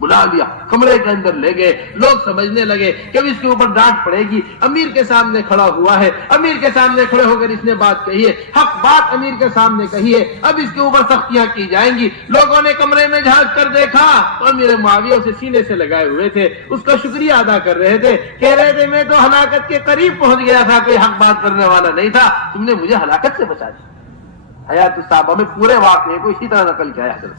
بلا لیا، کمرے کے اندر لے گئے. لوگ سمجھنے لگے کہ اب اس کے اوپر ڈانٹ پڑے گی، امیر کے سامنے کھڑا ہوا ہے، امیر کے سامنے کھڑے ہو کر اس نے بات کہی ہے، حق بات امیر کے سامنے کہی ہے، اب اس کے اوپر سختیاں کی جائیں گی. لوگوں نے کمرے میں جھانک کر دیکھا تو امیر معاویہ اسے سینے سے لگائے ہوئے تھے، اس کا شکریہ ادا کر رہے تھے، کہہ رہے تھے میں تو ہلاکت کے قریب پہنچ گیا تھا، کوئی حق بات کرنے والا نہیں تھا، تم نے مجھے ہلاکت سے بچا دیا. حیات الصحابہ میں پورے واقعے کو اسی طرح نقل کیا ہے.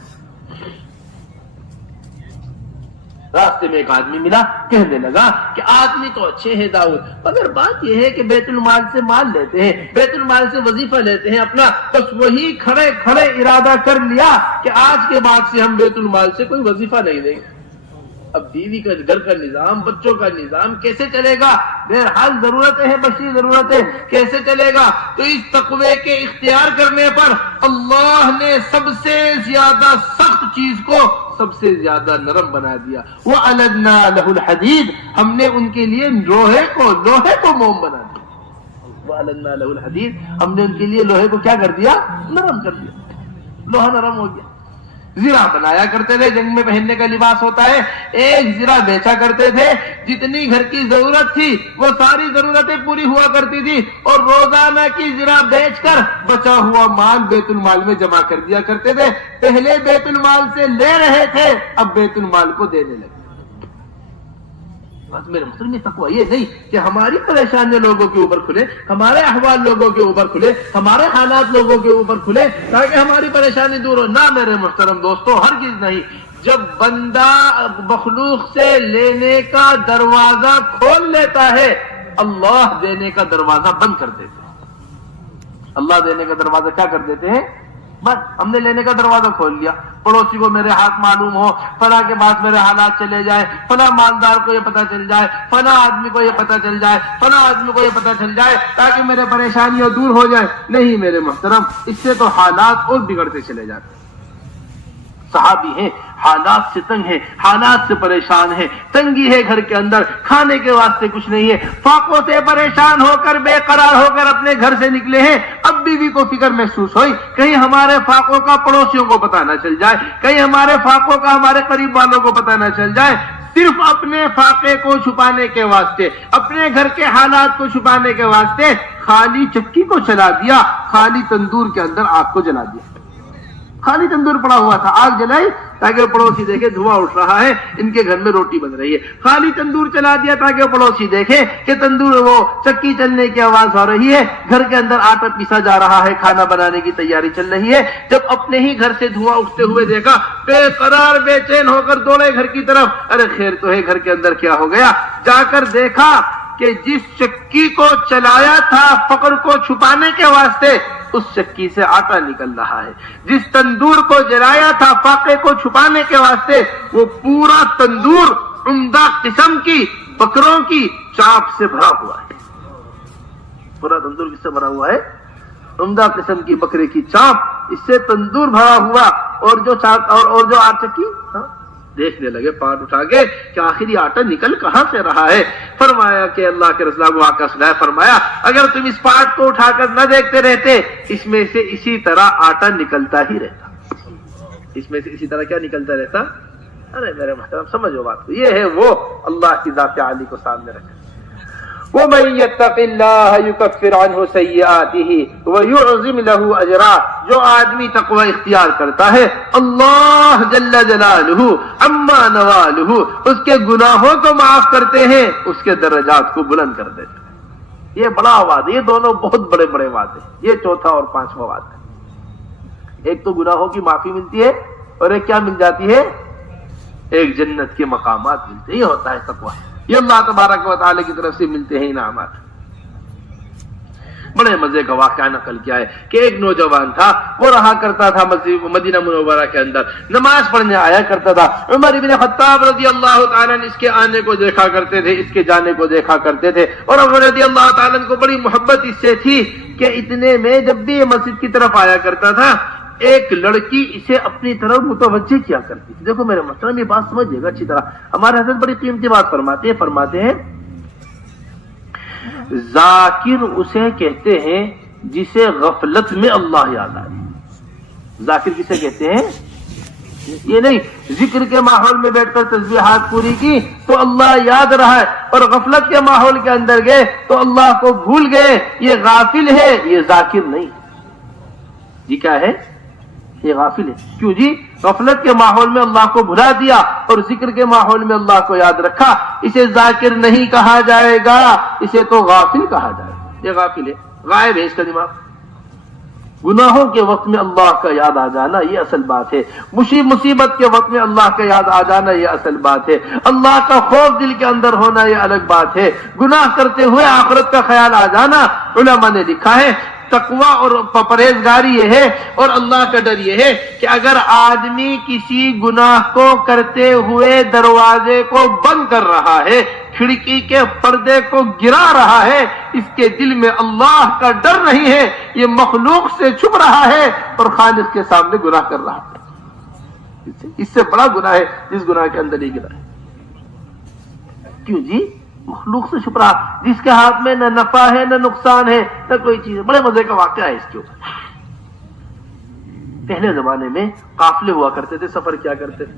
راستے میں ایک آدمی ملا، کہنے لگا کہ آدمی تو اچھے ہیں داؤد، مگر بات یہ ہے کہ بیت المال سے مال لیتے ہیں، بیت المال سے وظیفہ لیتے ہیں اپنا. بس وہی کھڑے کھڑے ارادہ کر لیا کہ آج کے بعد سے ہم بیت المال سے کوئی وظیفہ نہیں دیں گے. اب بیوی کا گھر کا نظام، بچوں کا نظام کیسے چلے گا؟ بہرحال ضرورتیں ہیں، بشری ضرورتیں، کیسے چلے گا؟ تو اس تقوی کے اختیار کرنے پر اللہ نے سب سے زیادہ سخت چیز کو سب سے زیادہ نرم بنا دیا. وَأَلَدْنَا لَهُ الْحَدِيدَ، ہم نے ان کے لیے لوہے کو موم بنا دیا. وَأَلَدْنَا لَهُ الْحَدِيدَ، ہم نے ان کے لیے لوہے کو کیا کر دیا؟ نرم کر دیا. لوہا نرم ہو گیا. زرہ بنایا کرتے تھے، جنگ میں پہننے کا لباس ہوتا ہے. ایک زرہ بیچا کرتے تھے، جتنی گھر کی ضرورت تھی وہ ساری ضرورتیں پوری ہوا کرتی تھی، اور روزانہ کی زرہ بیچ کر بچا ہوا مال بیت المال میں جمع کر دیا کرتے تھے. پہلے بیت المال سے لے رہے تھے، اب بیت المال کو دینے لگے. بس میرے مسلم تقویٰ یہ نہیں کہ ہماری پریشانیاں لوگوں کے اوپر کھلے، ہمارے احوال لوگوں کے اوپر کھلے، ہمارے حالات لوگوں کے اوپر کھلے تاکہ ہماری پریشانی دور ہو. نہ میرے محترم دوستو، ہرگز نہیں. جب بندہ مخلوق سے لینے کا دروازہ کھول لیتا ہے، اللہ دینے کا دروازہ بند کر دیتے ہیں. اللہ دینے کا دروازہ کیا کر دیتے ہیں؟ بس. ہم نے لینے کا دروازہ کھول لیا. پڑوسی کو میرے ہاتھ معلوم ہو، فلاں کے بعد میرے حالات چلے جائے، فلاں مالدار کو یہ پتہ چل جائے، فلاں آدمی کو یہ پتہ چل جائے، فلاں آدمی کو یہ پتہ چل جائے تاکہ میرے پریشانیاں دور ہو جائیں. نہیں میرے محترم، اس سے تو حالات اور بگڑتے چلے جاتے. صحابی ہیں، حالات سے تنگ ہیں، حالات سے پریشان ہیں، تنگی ہے گھر کے اندر، کھانے کے واسطے کچھ نہیں ہے، فاقوں سے پریشان ہو کر بے قرار ہو کر اپنے گھر سے نکلے ہیں. اب بیوی کو فکر محسوس ہوئی کہیں ہمارے فاقوں کا پڑوسیوں کو پتہ نہ چل جائے، کہیں ہمارے فاقوں کا ہمارے قریب والوں کو پتہ نہ چل جائے. صرف اپنے فاقے کو چھپانے کے واسطے، اپنے گھر کے حالات کو چھپانے کے واسطے خالی چکی کو چلا دیا، خالی تندور کے اندر آگ کو جلا دیا. خالی تندور پڑا ہوا تھا، آگ جلائی تاکہ پڑوسی دیکھے دھواں اٹھ رہا ہے، ان کے گھر میں روٹی بن رہی ہے. خالی تندور چلا دیا تاکہ پڑوسی دیکھے کہ تندور وہ چکی چلنے کی آواز آ رہی ہے، گھر کے اندر آٹا پیسا جا رہا ہے، کھانا بنانے کی تیاری چل رہی ہے. جب اپنے ہی گھر سے دھواں اٹھتے ہوئے دیکھا، بے قرار بے چین ہو کر دوڑے گھر کی طرف. ارے خیر تو ہے، گھر کے اندر کیا ہو گیا؟ جا کر دیکھا کہ جس چکی کو چلایا تھا فقر کو چھپانے کے واسطے، اس چکی سے آٹا نکل رہا ہے. جس تندور کو جلایا تھا فاقے کو چھپانے کے واسطے، وہ پورا تندور عمدہ قسم کی بکروں کی چاپ سے بھرا ہوا ہے. پورا تندور کس سے بنا ہوا ہے؟ عمدہ قسم کی بکرے کی چاپ، اس سے تندور بھرا ہوا، اور جو آٹا چکی دیکھنے لگے پاٹ اٹھا کے کہ آخر یہ آٹا نکل کہاں سے رہا ہے۔ فرمایا کہ اللہ کے رسول کو واقعہ سنایا، فرمایا اگر تم اس پاٹ کو اٹھا کر نہ دیکھتے رہتے، اس میں سے اسی طرح آٹا نکلتا ہی رہتا، اس میں سے اسی طرح کیا نکلتا رہتا۔ ارے میرے محترم سمجھو بات کو، یہ ہے وہ اللہ کی ذات عالی کو سامنے رکھے۔ وَمَن يَتَّقِ اللَّهَ يُكَفِّرْ عَنْهُ سَيِّئَاتِهِ وَيُعْظِمْ لَهُ أَجْرًا، جو آدمی تقوی اختیار کرتا ہے، اللہ جل جلالہ عما نوالہ اس کے گناہوں کو معاف کرتے ہیں، اس کے درجات کو بلند کر دیتے ہیں۔ یہ بڑا وعدہ، یہ دونوں بہت بڑے بڑے وعدے، یہ چوتھا اور پانچواں وعدہ ہے۔ ایک تو گناہوں کی معافی ملتی ہے، اور ایک کیا مل جاتی ہے؟ ایک جنت کے مقامات ملتے ہیں۔ یہ ہوتا ہے تقوی، یہ اللہ تبارک و تعالی کی طرف سے ملتے ہیں انعامات۔ بڑے مزے کا واقعہ نقل کیا ہے کہ ایک نوجوان تھا، وہ رہا کرتا تھا مدینہ منورہ کے اندر، نماز پڑھنے آیا کرتا تھا۔ عمر ابن خطاب رضی اللہ تعالیٰ نے اس کے آنے کو دیکھا کرتے تھے، اس کے جانے کو دیکھا کرتے تھے، اور عمر رضی اللہ تعالیٰ کو بڑی محبت اس سے تھی کہ اتنے میں جب بھی یہ مسجد کی طرف آیا کرتا تھا، ایک لڑکی اسے اپنی طرف متوجہ کیا کرتی تھی۔ دیکھو میرے محترم، یہ بات سمجھیے گا اچھی طرح، ہمارے حضرت بڑی قیمتی بات فرماتے ہیں ذاکر اسے کہتے ہیں جسے غفلت میں اللہ یاد آئے۔ ذاکر کسے کہتے ہیں؟ یہ نہیں ذکر کے ماحول میں بیٹھ کر تسبیحات پوری کی تو اللہ یاد رہا ہے، اور غفلت کے ماحول کے اندر گئے تو اللہ کو بھول گئے، یہ غافل ہے، یہ ذاکر نہیں۔ یہ کیا ہے؟ یہ غافل ہے۔ کیوں جی؟ غفلت کے ماحول میں اللہ کو بھلا دیا اور ذکر کے ماحول میں اللہ کو یاد رکھا، اسے ذاکر نہیں کہا جائے گا، اسے تو غافل کہا جائے گا۔ یہ غافل ہے، غائب ہے اس کا دماغ۔ گناہوں کے وقت میں اللہ کا یاد آ جانا یہ اصل بات ہے، مصیبت کے وقت میں اللہ کا یاد آ جانا یہ اصل بات ہے، اللہ کا خوف دل کے اندر ہونا یہ الگ بات ہے، گناہ کرتے ہوئے آخرت کا خیال آ جانا۔ علماء نے لکھا ہے تقوی اور پرہیزگاری یہ ہے اور اللہ کا ڈر یہ ہے کہ اگر آدمی کسی گناہ کو کرتے ہوئے دروازے کو بند کر رہا ہے، کھڑکی کے پردے کو گرا رہا ہے، اس کے دل میں اللہ کا ڈر نہیں ہے، یہ مخلوق سے چھپ رہا ہے اور خالق کے سامنے گناہ کر رہا ہے۔ اس سے بڑا گناہ ہے جس گناہ کے اندر یہ گرا ہے۔ کیوں جی؟ مخلوق سے چھپ رہا، جس کے ہاتھ میں نہ نفع ہے نہ نقصان ہے نہ کوئی چیز ہے۔ بڑے مزے کا واقعہ ہے اس کے اوپر۔ پہلے زمانے میں قافلے ہوا کرتے تھے، سفر کیا کرتے تھے۔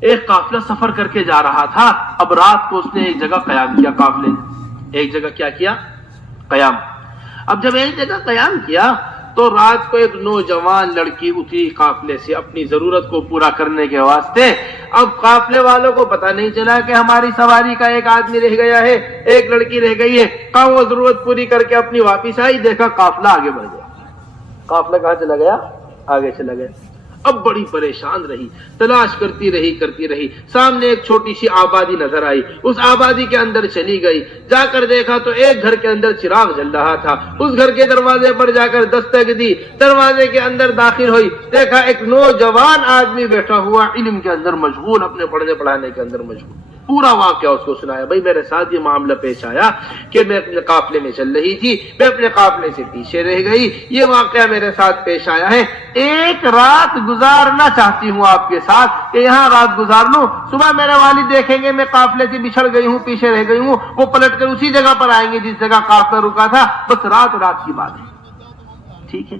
ایک قافلہ سفر کر کے جا رہا تھا، اب رات کو اس نے ایک جگہ قیام کیا، قافلے نے ایک جگہ کیا کیا؟ قیام۔ اب جب ایک جگہ قیام کیا تو رات کو ایک نوجوان لڑکی اٹھی قافلے سے اپنی ضرورت کو پورا کرنے کے واسطے۔ اب قافلے والوں کو پتہ نہیں چلا کہ ہماری سواری کا ایک آدمی رہ گیا ہے، ایک لڑکی رہ گئی ہے۔ کہاں وہ ضرورت پوری کر کے اپنی واپس آئی، دیکھا قافلہ آگے بڑھ گیا۔ قافلہ کہاں چلا گیا؟ آگے چلا گیا۔ اب بڑی پریشان رہی، تلاش کرتی رہی، سامنے ایک چھوٹی سی آبادی نظر آئی، اس آبادی کے اندر چلی گئی، جا کر دیکھا تو ایک گھر کے اندر چراغ جل رہا تھا، اس گھر کے دروازے پر جا کر دستک دی، دروازے کے اندر داخل ہوئی، دیکھا ایک نوجوان آدمی بیٹھا ہوا علم کے اندر مشغول، اپنے پڑھنے پڑھانے کے اندر مشغول۔ پورا واقعہ اس کو سنایا، بھائی میرے ساتھ یہ معاملہ پیش آیا کہ میں اپنے قافلے میں چل رہی تھی، میں اپنے قافلے سے پیچھے رہ گئی، یہ واقعہ میرے ساتھ پیش آیا ہے، ایک رات گزارنا چاہتی ہوں آپ کے ساتھ کہ یہاں رات گزار لوں، صبح میرے والد دیکھیں گے میں قافلے سے بچھڑ گئی ہوں، پیچھے رہ گئی ہوں، وہ پلٹ کر اسی جگہ پر آئیں گے جس جگہ قافلہ رکا تھا، بس رات کی بات ہے۔ ٹھیک ہے،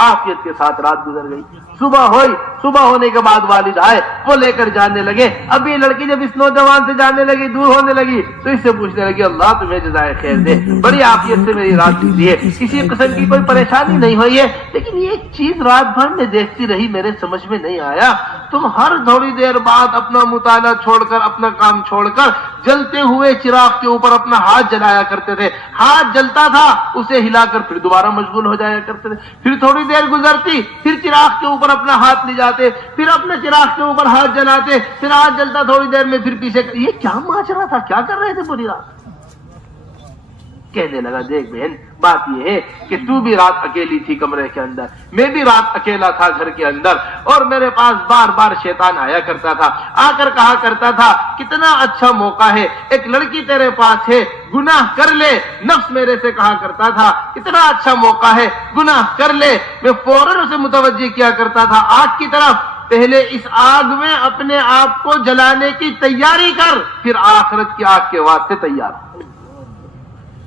عافیت کے ساتھ رات گزر گئی، صبح ہوئی، صبح ہونے کے بعد والد آئے، وہ لے کر جانے لگے۔ اب یہ لڑکی جب اس نوجوان سے جانے لگی، دور ہونے لگی، تو اس سے پوچھنے لگی اللہ تمہیں جزائے خیر دے، بڑی عافیت سے میری رات گزری ہے، کسی قسم کی کوئی پریشانی نہیں ہوئی ہے، لیکن یہ ایک چیز رات بھر میں دیکھتی رہی، میرے سمجھ میں نہیں آیا، تم ہر تھوڑی دیر بعد اپنا مطالعہ چھوڑ کر، اپنا کام چھوڑ کر جلتے ہوئے چراغ کے اوپر اپنا ہاتھ جلایا کرتے تھے، ہاتھ جلتا تھا اسے ہلا کر پھر دوبارہ مشغول ہو جایا کرتے تھے، پھر تھوڑی دیر گزرتی، پھر چراغ کے اوپر اپنا ہاتھ لے جاتے، پھر اپنے چراغ کے اوپر ہاتھ جلاتے، پھر ہاتھ جلتا تھوڑی دیر میں پھر پیچھے۔ یہ کیا ماجرا تھا؟ کیا کر رہے تھے پوری رات؟ کہنے لگا دیکھ بہن بات یہ ہے کہ تو بھی رات اکیلی تھی کمرے کے اندر، میں بھی رات اکیلا تھا گھر کے اندر، اور میرے پاس بار بار شیطان آیا کرتا تھا، آ کر کہا کرتا تھا کتنا اچھا موقع ہے، ایک لڑکی تیرے پاس ہے، گناہ کر لے۔ نفس میرے سے کہا کرتا تھا کتنا اچھا موقع ہے، گناہ کر لے۔ میں فوراً اسے متوجہ کیا کرتا تھا آگ کی طرف، پہلے اس آگ میں اپنے آپ کو جلانے کی تیاری کر، پھر آخرت کی آگ کے واسطے تیار ہو۔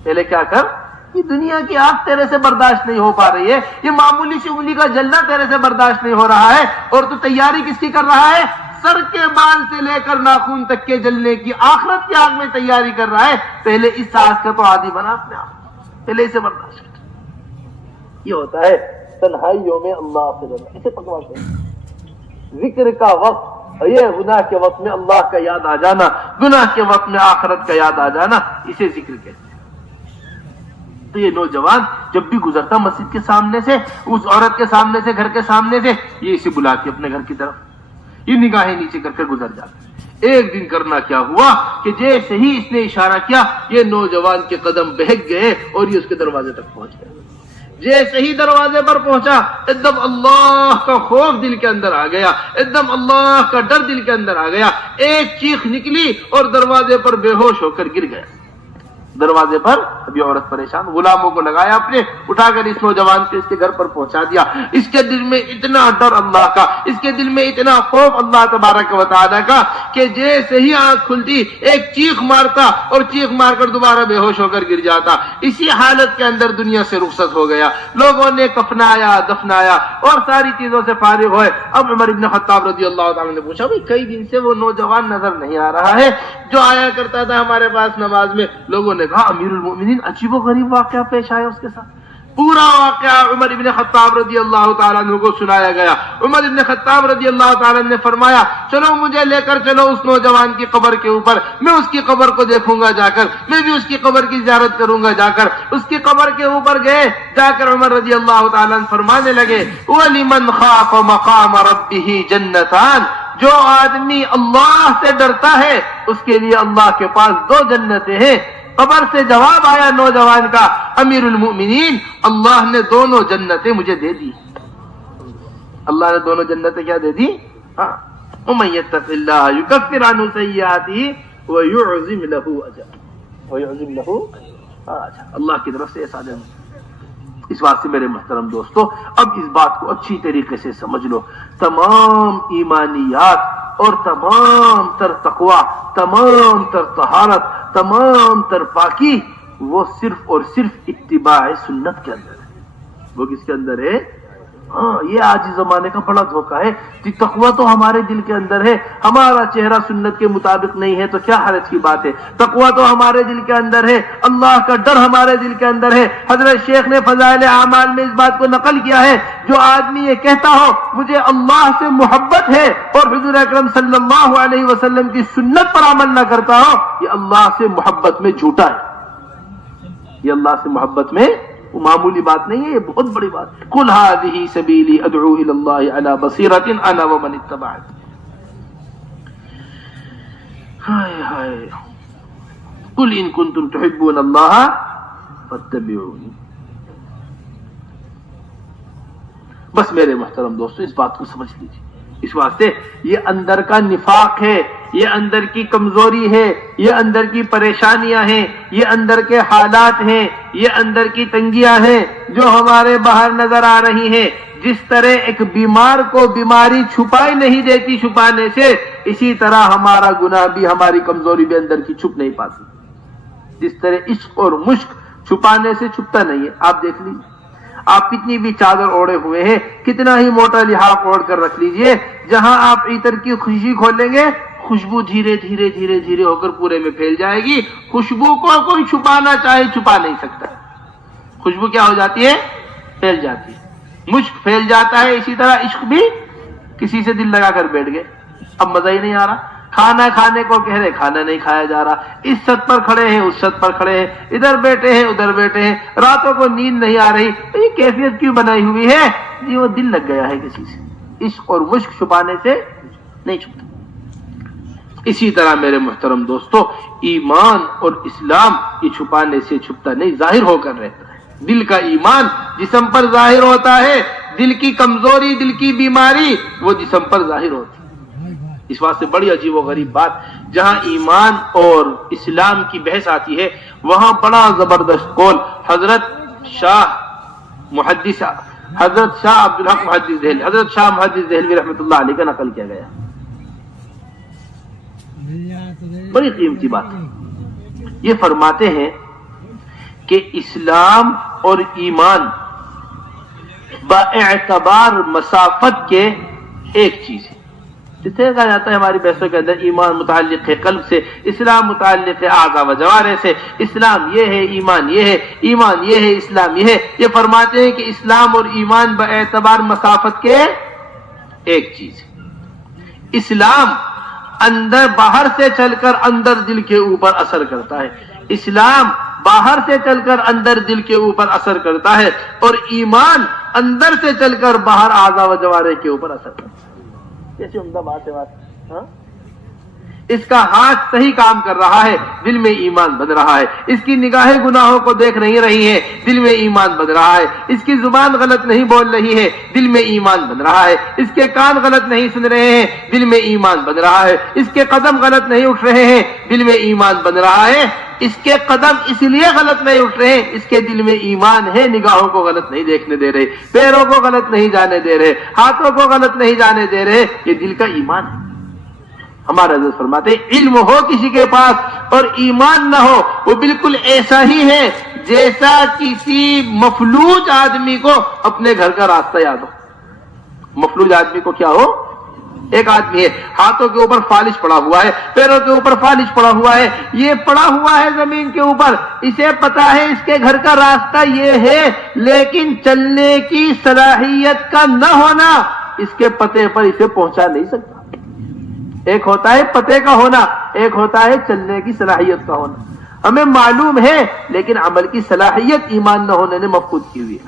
پہلے کیا کر، یہ دنیا کی آگ تیرے سے برداشت نہیں ہو پا رہی ہے، یہ معمولی سی انگلی کا جلنا تیرے سے برداشت نہیں ہو رہا ہے، اور تو تیاری کس کی کر رہا ہے؟ سر کے بال سے لے کر ناخن تک کے جلنے کی، آخرت کی آگ میں تیاری کر رہا ہے۔ پہلے اس آگ کا تو عادی بنا اپنے آپ، پہلے اسے برداشت کر۔ یہ ہوتا ہے تنہائیوں میں اللہ سے ڈرنا، اسے پکڑا کر ذکر کا وقت، یہ گناہ کے وقت میں اللہ کا یاد آ جانا، گناہ کے وقت میں آخرت کا یاد آ جانا، اسے ذکر کہتے ہیں۔ تو یہ نوجوان جب بھی گزرتا مسجد کے سامنے سے، اس عورت کے سامنے سے، گھر کے سامنے سے، یہ اسے بلا کے اپنے گھر کی طرف یہ نگاہیں نیچے کر کر گزر جاتا۔ ایک دن کرنا کیا ہوا کہ جیسے ہی اس نے اشارہ کیا، یہ نوجوان کے قدم بہک گئے اور یہ اس کے دروازے تک پہنچ گئے۔ جیسے ہی دروازے پر پہنچا، ایک دم اللہ کا خوف دل کے اندر آ گیا، ایک دم اللہ کا ڈر دل کے اندر آ گیا، ایک چیخ نکلی اور دروازے پر بے ہوش ہو کر گر گیا۔ دروازے پر ابھی عورت پریشان، غلاموں کو لگایا اپنے، اٹھا کر اس نوجوان کو اس کے گھر پر پہنچا دیا۔ اس کے دل میں اتنا ڈر اللہ کا، اس کے دل میں اتنا خوف اللہ تبارک و تعالیٰ کا کہ جیسے ہی آنکھ کھلتی ایک چیخ مارتا اور چیخ مار کر دوبارہ بے ہوش ہو کر گر جاتا۔ اسی حالت کے اندر دنیا سے رخصت ہو گیا۔ لوگوں نے کفنایا، دفنایا اور ساری چیزوں سے فارغ ہوئے۔ اب عمر ابن خطاب رضی اللہ تعالیٰ نے پوچھا بھائی کئی دن سے وہ نوجوان نظر نہیں آ رہا ہے جو آیا کرتا تھا ہمارے پاس نماز میں۔ لوگوں نے کہا امیر المؤمنین عجیب و غریب واقعہ پیش آیا اس کے ساتھ۔ پورا واقعہ عمر ابن خطاب رضی اللہ تعالیٰ عنہ کو سنایا گیا۔ عمر ابن خطاب رضی اللہ تعالیٰ عنہ نے فرمایا چلو مجھے لے کر چلو اس نوجوان کی قبر کے اوپر، میں اس کی قبر کو دیکھوں گا جا کر، میں بھی اس کی قبر کی زیارت کروں گا جا کر۔ اس کی قبر کے اوپر گئے، جا کر عمر رضی اللہ تعالیٰ عنہ فرمانے لگے وَلِمَنْ خَافَ مَقَامَ رَبِّهِ جَنَّتَانِ، جو آدمی اللہ سے ڈرتا ہے اس کے لیے اللہ کے پاس دو جنتیں ہیں۔ قبر سے جواب آیا نوجوان کا امیر المؤمنین اللہ نے دونوں جنتیں مجھے دے دی۔ اللہ نے دونوں جنتیں کیا دے دی؟ وَمَن يَتَّقِ اللَّهَ يُكَفِّرْ عَنْهُ سَيِّئَاتِهِ وَيُعْظِمْ لَهُ أَجْرًا۔ اللہ کی طرف سے ایسا دن۔ اس واسطے میرے محترم دوستو اب اس بات کو اچھی طریقے سے سمجھ لو، تمام ایمانیات اور تمام تر تقوی، تمام تر طہارت، تمام تر پاکی وہ صرف اور صرف اتباع سنت کے اندر ہے۔ وہ کس کے اندر ہے؟ یہ آج زمانے کا بڑا دھوکہ ہے کہ تقوی تو ہمارے دل کے اندر ہے، ہمارا چہرہ سنت کے مطابق نہیں ہے تو کیا حرج کی بات ہے۔ تقوی تو ہمارے دل کے اندر ہے، اللہ کا ڈر ہمارے دل کے اندر ہے۔ حضرت شیخ نے فضائل اعمال میں اس بات کو نقل کیا ہے، جو آدمی یہ کہتا ہو مجھے اللہ سے محبت ہے اور حضور اکرم صلی اللہ علیہ وسلم کی سنت پر عمل نہ کرتا ہو، یہ اللہ سے محبت میں جھوٹا ہے۔ یہ اللہ سے محبت میں وہ معمولی بات نہیں ہے، یہ بہت بڑی بات ہے۔ قُلْ هَٰذِهِ سَبِيلِي أَدْعُو إِلَى اللَّهِ عَلَىٰ بَصِيرَةٍ أَنَا وَمَنِ اتَّبَعَنِي۔ قُلْ إِن كُنتُمْ تُحِبُّونَ اللَّهَ فَاتَّبِعُونِي۔ بس میرے محترم دوستو اس بات کو سمجھ لیجیے۔ اس واسطے یہ اندر کا نفاق ہے، یہ اندر کی کمزوری ہے، یہ اندر کی پریشانیاں ہیں، یہ اندر کے حالات ہیں، یہ اندر کی تنگیاں ہیں جو ہمارے باہر نظر آ رہی ہیں۔ جس طرح ایک بیمار کو بیماری چھپائی نہیں دیتی چھپانے سے، اسی طرح ہمارا گناہ بھی، ہماری کمزوری بھی اندر کی چھپ نہیں پاتی۔ جس طرح عشق اور مشق چھپانے سے چھپتا نہیں ہے۔ آپ دیکھ لیجیے، آپ کتنی بھی چادر اوڑے ہوئے ہیں، کتنا ہی موٹا لحاف اوڑھ کر رکھ لیجئے، جہاں آپ عطر کی خوشبو کھولیں گے خوشبو دھیرے دھیرے دھیرے دھیرے ہو کر پورے میں پھیل جائے گی۔ خوشبو کو کوئی چھپانا چاہے چھپا نہیں سکتا۔ خوشبو کیا ہو جاتی ہے؟ پھیل جاتی ہے۔ مشک پھیل جاتا ہے، اسی طرح عشق بھی۔ کسی سے دل لگا کر بیٹھ گئے، اب مزہ ہی نہیں آ رہا، کھانا کھانے کو کہہ رہے کھانا نہیں کھایا جا رہا، اس چھت پر کھڑے ہیں اس چھت پر کھڑے ہیں، ادھر بیٹھے ہیں ادھر بیٹھے ہیں، راتوں کو نیند نہیں آ رہی، یہ کیفیت کیوں بنائی ہوئی ہے؟ جی وہ دل لگ گیا ہے کسی سے۔ عشق اور مشک چھپانے سے نہیں چھپتا۔ اسی طرح میرے محترم دوستو، ایمان اور اسلام یہ چھپانے سے چھپتا نہیں، ظاہر ہو کر رہتا ہے۔ دل کا ایمان جسم پر ظاہر ہوتا ہے، دل کی کمزوری، دل کی بیماری وہ جسم پر ظاہر ہوتی ہے۔ اس واسطے بڑی عجیب و غریب بات، جہاں ایمان اور اسلام کی بحث آتی ہے وہاں بڑا زبردست قول حضرت شاہ عبدالحق محدث دہلوی، حضرت شاہ محدث دہلوی رحمۃ اللہ علیہ کا نقل کیا گیا، بڑی قیمتی بات۔ یہ فرماتے ہیں کہ اسلام اور ایمان باعتبار مسافت کے ایک چیز ہے۔ جسے کہا جاتا ہے ہماری بحثوں کے اندر ایمان متعلق ہے قلب سے، اسلام متعلق ہے اعضاء و جوارح سے، اسلام یہ ہے، ایمان یہ ہے، ایمان یہ ہے، اسلام یہ ہے۔ یہ فرماتے ہیں کہ اسلام اور ایمان باعتبار مسافت کے ایک چیز ہے۔ اسلام باہر سے چل کر اندر دل کے اوپر اثر کرتا ہے، اسلام باہر سے چل کر اندر دل کے اوپر اثر کرتا ہے، اور ایمان اندر سے چل کر باہر اعضاء و جوارح کے اوپر اثر کرتا ہے۔ کیسی عمدہ بات ہے بات، ہاں؟ اس کا ہاتھ صحیح کام کر رہا ہے، دل میں ایمان بن رہا ہے۔ اس کی نگاہیں گناہوں کو دیکھ نہیں رہی ہیں، دل میں ایمان بن رہا ہے۔ اس کی زبان غلط نہیں بول رہی ہے، دل میں ایمان بن رہا ہے۔ اس کے کان غلط نہیں سن رہے ہیں، دل میں ایمان بن رہا ہے۔ اس کے قدم غلط نہیں اٹھ رہے ہیں، دل میں ایمان بن رہا ہے۔ اس کے قدم اس لیے غلط نہیں اٹھ رہے ہیں، اس کے دل میں ایمان ہے، نگاہوں کو غلط نہیں دیکھنے دے رہے، پیروں کو غلط نہیں جانے دے رہے، ہاتھوں کو غلط نہیں جانے دے رہے، یہ دل کا ایمان ہے۔ ہمارے حضرت فرماتے ہیں علم ہو کسی کے پاس اور ایمان نہ ہو، وہ بالکل ایسا ہی ہے جیسا کسی مفلوج آدمی کو اپنے گھر کا راستہ یاد ہو۔ مفلوج آدمی کو کیا ہو؟ ایک آدمی ہے، ہاتھوں کے اوپر فالش پڑا ہوا ہے، پیروں کے اوپر فالش پڑا ہوا ہے، یہ پڑا ہوا ہے زمین کے اوپر، اسے پتا ہے اس کے گھر کا راستہ یہ ہے، لیکن چلنے کی صلاحیت کا نہ ہونا اس کے پتے پر اسے پہنچا نہیں سکتا۔ ایک ہوتا ہے پتے کا ہونا، ایک ہوتا ہے چلنے کی صلاحیت کا ہونا۔ ہمیں معلوم ہے لیکن عمل کی صلاحیت ایمان نہ ہونے نے مفقود کی ہوئی ہے۔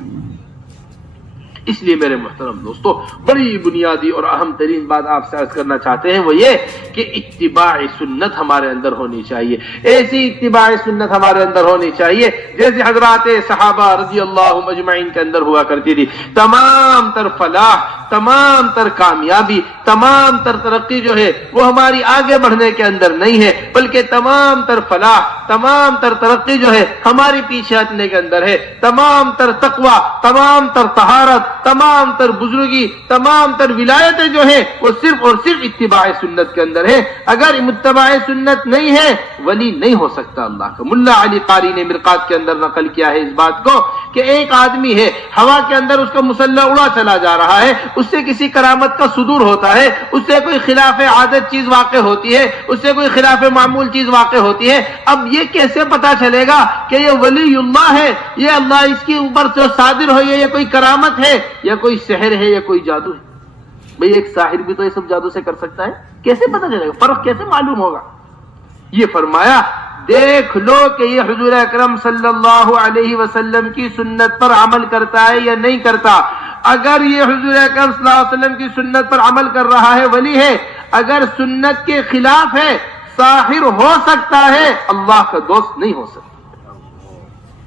اس لیے میرے محترم دوستو، بڑی بنیادی اور اہم ترین بات آپ سے عرض کرنا چاہتے ہیں وہ یہ کہ اتباع سنت ہمارے اندر ہونی چاہیے، ایسی اتباع سنت ہمارے اندر ہونی چاہیے جیسے حضرات صحابہ رضی اللہ اجمعین کے اندر ہوا کرتی تھی۔ تمام تر فلاح، تمام تر کامیابی، تمام تر ترقی جو ہے وہ ہماری آگے بڑھنے کے اندر نہیں ہے، بلکہ تمام تر فلاح، تمام تر ترقی جو ہے ہماری پیچھے ہٹنے کے اندر ہے۔ تمام تر تقوی، تمام تر طہارت، تمام تر بزرگی، تمام تر ولایتیں جو ہیں وہ صرف اور صرف اتباع سنت کے اندر ہے۔ اگر متباع سنت نہیں ہے ولی نہیں ہو سکتا اللہ کا۔ ملا علی قاری نے مرقات کے اندر نقل کیا ہے اس بات کو کہ ایک آدمی ہے، ہوا کے اندر اس کا مسلح اڑا چلا جا رہا ہے، اس سے کسی کرامت کا صدور ہوتا ہے، اس سے کوئی خلاف عادت چیز واقع ہوتی ہے، اس سے کوئی خلاف معمول چیز واقع ہوتی ہے۔ اب یہ کیسے پتا چلے گا کہ یہ ولی اللہ ہے، یہ اللہ اس کے اوپر جو صادر ہو، یہ کوئی کرامت ہے یا کوئی سحر ہے یا کوئی جادو ہے؟ بھئی ایک ساحر بھی تو یہ سب جادو سے کر سکتا ہے، کیسے پتا چلے گا؟ فرق کیسے معلوم ہوگا؟ یہ فرمایا دیکھ لو کہ یہ حضور اکرم صلی اللہ علیہ وسلم کی سنت پر عمل کرتا ہے یا نہیں کرتا۔ اگر یہ حضور اکرم صلی اللہ علیہ وسلم کی سنت پر عمل کر رہا ہے ولی ہے، اگر سنت کے خلاف ہے ساحر ہو سکتا ہے، اللہ کا دوست نہیں ہو سکتا۔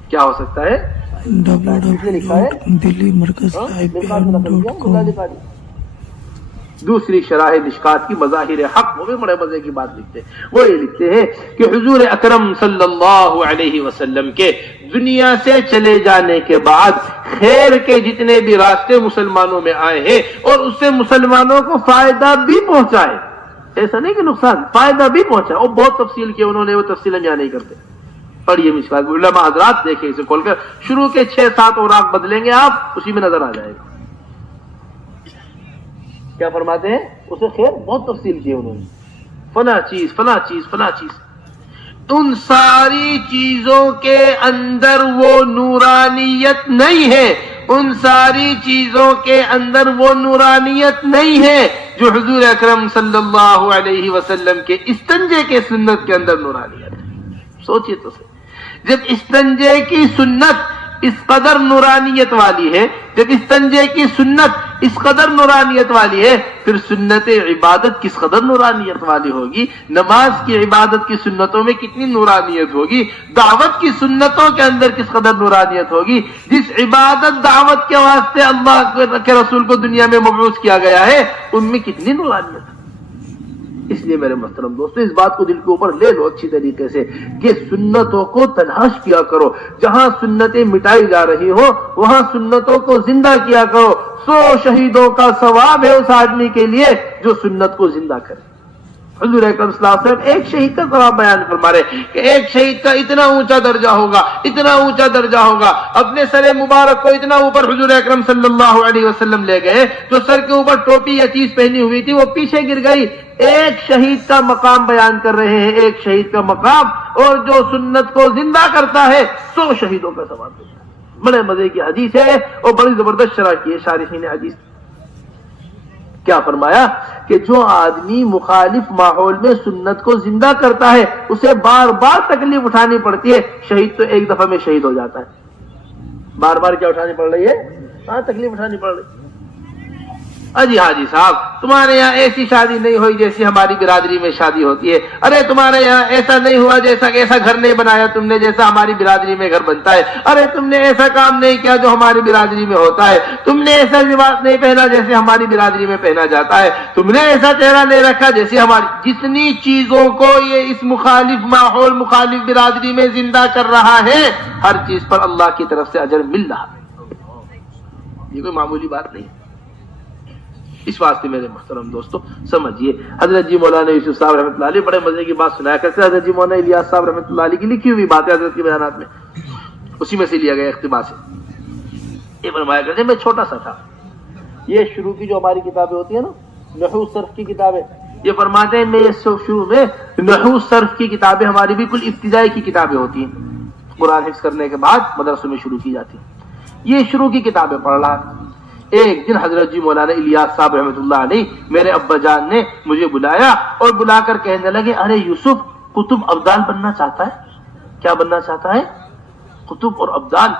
کیا ہو سکتا ہے؟ www.delhimarkazlive.com دوسری شرح مشکات کی مظاہر حق، وہ بھی بڑے مزے کی بات لکھتے ہیں۔ وہ یہ لکھتے ہیں کہ حضور اکرم صلی اللہ علیہ وسلم کے دنیا سے چلے جانے کے بعد خیر کے جتنے بھی راستے مسلمانوں میں آئے ہیں اور اس سے مسلمانوں کو فائدہ بھی پہنچا ہے، ایسا نہیں کہ نقصان، فائدہ بھی پہنچا۔ اور بہت تفصیل کی انہوں نے، وہ تفصیل یہاں نہیں کرتے۔ پڑھیے مشکات، علماء حضرات دیکھیں اسے کھول کر، شروع کے 6-7 اوراق بدلیں گے آپ، اسی میں نظر آ جائے گا کیا فرماتے ہیں۔ اسے خیر بہت تفصیل کی انہوں نے، فلاں چیز فلاں چیز فلاں چیز، ان ساری چیزوں کے اندر وہ نورانیت نہیں ہے، ان ساری چیزوں کے اندر وہ نورانیت نہیں ہے جو حضور اکرم صلی اللہ علیہ وسلم کے استنجے کے سنت کے اندر نورانیت ہے۔ سوچئے تو صحیح، جب استنجے کی سنت اس قدر نورانیت والی ہے، جب استنجے کی سنت اس قدر نورانیت والی ہے، پھر سنت عبادت کس قدر نورانیت والی ہوگی؟ نماز کی عبادت کی سنتوں میں کتنی نورانیت ہوگی؟ دعوت کی سنتوں کے اندر کس قدر نورانیت ہوگی؟ جس عبادت دعوت کے واسطے اللہ کے رسول کو دنیا میں مبعوث کیا گیا ہے، ان میں کتنی نورانیت ہے۔ اس لیے میرے محترم دوستو، اس بات کو دل کے اوپر لے لو اچھی طریقے سے کہ سنتوں کو تلاش کیا کرو، جہاں سنتیں مٹائی جا رہی ہو وہاں سنتوں کو زندہ کیا کرو۔ 100 شہیدوں کا ثواب ہے اس آدمی کے لیے جو سنت کو زندہ کرے۔ حضور اکرم صلی اللہ علیہ وسلم ایک شہید کا ثواب بیان فرما رہے کہ ایک شہید کا اتنا اونچا درجہ ہوگا، اتنا اونچا درجہ ہوگا۔ اپنے سر مبارک کو اتنا اوپر حضور اکرم صلی اللہ علیہ وسلم لے گئے، جو سر کے اوپر ٹوپی یا چیز پہنی ہوئی تھی وہ پیچھے گر گئی۔ ایک شہید کا مقام بیان کر رہے ہیں، ایک شہید کا مقام، اور جو سنت کو زندہ کرتا ہے 100 شہیدوں کا ثواب دیتا ہے۔ بڑے مزے کی حدیث ہے اور بڑی زبردست شرح کی ہے شارحین حدیث۔ کیا فرمایا کہ جو آدمی مخالف ماحول میں سنت کو زندہ کرتا ہے اسے بار بار تکلیف اٹھانی پڑتی ہے، شہید تو ایک دفعہ میں شہید ہو جاتا ہے۔ بار بار کیا اٹھانی پڑ رہی ہے؟ ہاں، تکلیف اٹھانی پڑ رہی ہے۔ جی حاجی صاحب، تمہارے یہاں ایسی شادی نہیں ہوئی جیسی ہماری برادری میں شادی ہوتی ہے۔ ارے تمہارے یہاں ایسا نہیں ہوا، ایسا گھر نہیں بنایا تم نے جیسا ہماری برادری میں گھر بنتا ہے۔ ارے تم نے ایسا کام نہیں کیا جو ہماری برادری میں ہوتا ہے۔ تم نے ایسا لباس نہیں پہنا جیسے ہماری برادری میں پہنا جاتا ہے۔ تم نے ایسا چہرہ نہیں رکھا جیسے ہماری۔ جتنی چیزوں کو یہ اس مخالف ماحول، مخالف برادری میں زندہ کر رہا ہے، ہر چیز پر اللہ کی طرف سے اجر مل رہا ہے۔ یہ کوئی معمولی بات نہیں ہے۔ اس واسطے میرے محترم دوستو سمجھیے، حضرت جی مولانا یوسف صاحب رحمۃ اللہ علیہ بڑے مزے کی بات سنایا کرتے ہیں۔ حضرت جی مولانا الیاس صاحب رحمۃ اللہ علیہ کی لکھی ہوئی بات ہے حضرت کے بیانات میں، اسی میں سے لیا گیا اقتباس ہے۔ یہ فرمایا کرتے ہیں، میں چھوٹا سا تھا، یہ شروع کی جو ہماری کتابیں ہوتی ہیں نا، نحو صرف کی کتابیں، یہ فرماتے ہیں میں شروع میں نحو صرف کی کتابیں ہماری بالکل ابتدائی کی کتابیں ہوتی ہیں، قرآن حفظ کرنے کے بعد مدرسوں میں شروع کی جاتی ہیں۔ یہ شروع کی کتابیں پڑھ رہا تھا۔ ایک دن حضرت جی مولانا الیاس صاحب رحمۃ اللہ علیہ میرے ابا جان نے مجھے بلایا اور بلا کر کہنے لگے، ارے یوسف، قطب ابدال بننا چاہتا ہے؟ کیا بننا چاہتا ہے؟ قطب اور ابدال۔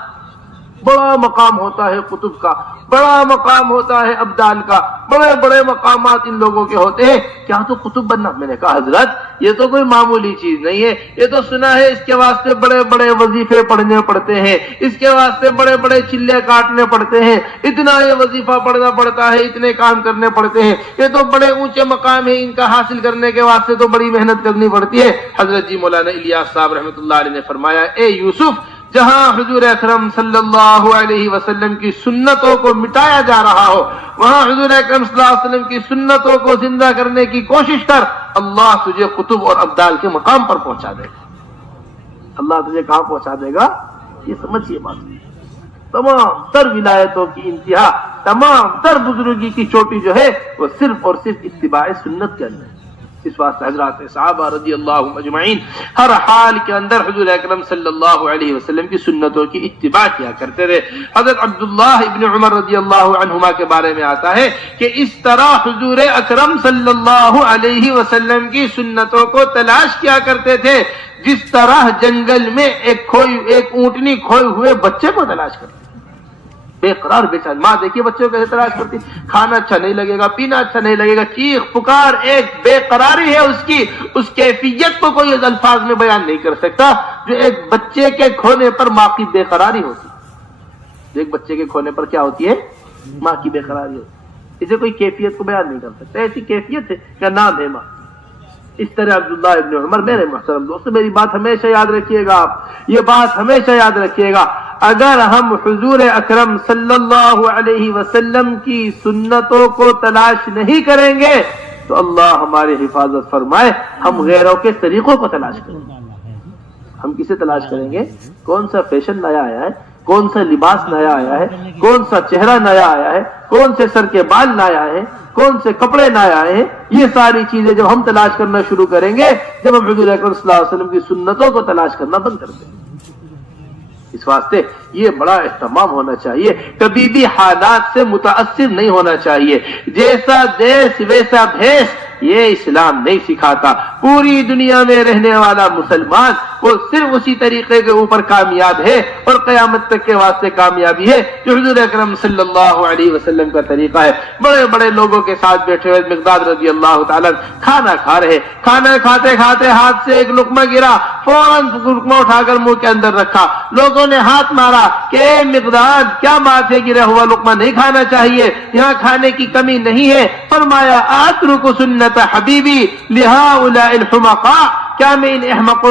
بڑا مقام ہوتا ہے قطب کا، بڑا مقام ہوتا ہے ابدال کا، بڑے بڑے مقامات ان لوگوں کے ہوتے ہیں، کیا تو قطب بننا؟ میں نے کہا حضرت یہ تو کوئی معمولی چیز نہیں ہے، یہ تو سنا ہے اس کے واسطے بڑے بڑے وظیفے پڑھنے پڑتے ہیں، اس کے واسطے بڑے بڑے چلے کاٹنے پڑتے ہیں، اتنا یہ وظیفہ پڑھنا پڑتا ہے، اتنے کام کرنے پڑتے ہیں، یہ تو بڑے اونچے مقام ہے، ان کا حاصل کرنے کے واسطے تو بڑی محنت کرنی پڑتی ہے۔ حضرت جی مولانا الیاس صاحب رحمۃ اللہ علیہ نے فرمایا، اے یوسف، جہاں حضور اکرم صلی اللہ علیہ وسلم کی سنتوں کو مٹایا جا رہا ہو، وہاں حضور اکرم صلی اللہ علیہ وسلم کی سنتوں کو زندہ کرنے کی کوشش کر، اللہ تجھے قطب اور ابدال کے مقام پر پہنچا دے گا۔ اللہ تجھے کہاں پہنچا دے گا؟ یہ سمجھیے بات۔ تمام تر ولایتوں کی انتہا، تمام تر بزرگی کی چوٹی جو ہے وہ صرف اور صرف اتباع سنت کے اندر ہے۔ اس واسطے حضرات صحابہ رضی اللہ اجمعین ہر حال کے اندر حضور اکرم صلی اللہ علیہ وسلم کی سنتوں کی اتباع کیا کرتے تھے۔ حضرت عبداللہ ابن عمر رضی اللہ عنہما کے بارے میں آتا ہے کہ اس طرح حضور اکرم صلی اللہ علیہ وسلم کی سنتوں کو تلاش کیا کرتے تھے جس طرح جنگل میں ایک اونٹنی کھوئے ہوئے بچے کو تلاش کرتے، بے قرار بے چین۔ ماں دیکھیے بچوں کو کیسے تلاش کرتی، کھانا اچھا نہیں لگے گا، پینا اچھا نہیں لگے گا، چیخ پکار، ایک بے قراری ہے اس کی، اس کیفیت کو کوئی الفاظ میں بیان نہیں کر سکتا جو ایک بچے کے کھونے پر ماں کی بے قراری ہوتی۔ ایک بچے کے کھونے پر کیا ہوتی ہے؟ ماں کی بے قراری ہوتی۔ اسے کوئی کیفیت کو بیان نہیں کر سکتا، ایسی کیفیت ہے کہ نام ہے ماں۔ اس طرح عبداللہ ابن عمر، میرے محترم دوستو میری بات ہمیشہ یاد رکھیے گا، آپ یہ بات ہمیشہ یاد رکھیے گا، اگر ہم حضور اکرم صلی اللہ علیہ وسلم کی سنتوں کو تلاش نہیں کریں گے تو اللہ ہماری حفاظت فرمائے ہم غیروں کے طریقوں کو تلاش کریں گے۔ ہم کسے تلاش کریں گے؟ کون سا فیشن نیا آیا ہے، کون سا لباس نیا آیا ہے، کون سا چہرہ نیا آیا ہے، کون سے سر کے بال نیا آئے ہیں، کون سے کپڑے نئے آئے ہیں، یہ ساری چیزیں جب ہم تلاش کرنا شروع کریں گے، جب ہم حضور اکرم صلی اللہ علیہ وسلم کی سنتوں کو تلاش کرنا بند کر دیں گے۔ اس واسطے یہ بڑا اہتمام ہونا چاہیے، کبھی بھی حالات سے متاثر نہیں ہونا چاہیے۔ جیسا دیس ویسا بھیس، یہ اسلام نہیں سکھاتا۔ پوری دنیا میں رہنے والا مسلمان وہ صرف اسی طریقے کے اوپر کامیاب ہے اور قیامت تک کے واسطے کامیابی ہے جو حضور اکرم صلی اللہ علیہ وسلم کا طریقہ ہے۔ بڑے بڑے لوگوں کے ساتھ بیٹھے ہوئے مقداد رضی اللہ تعالیٰ کھانا کھا رہے، کھانا کھاتے کھاتے ہاتھ سے ایک لقمہ گرا، فوراً لقمہ اٹھا کر منہ کے اندر رکھا۔ لوگوں نے ہاتھ مارا کہ اے مقداد کیا بات ہے، گرا ہوا لقمہ نہیں کھانا چاہیے، یہاں کھانے کی کمی نہیں ہے۔ فرمایا اترک سنت حبیبی لہؤلاء الحمقاء، کیا میں ان احمقوں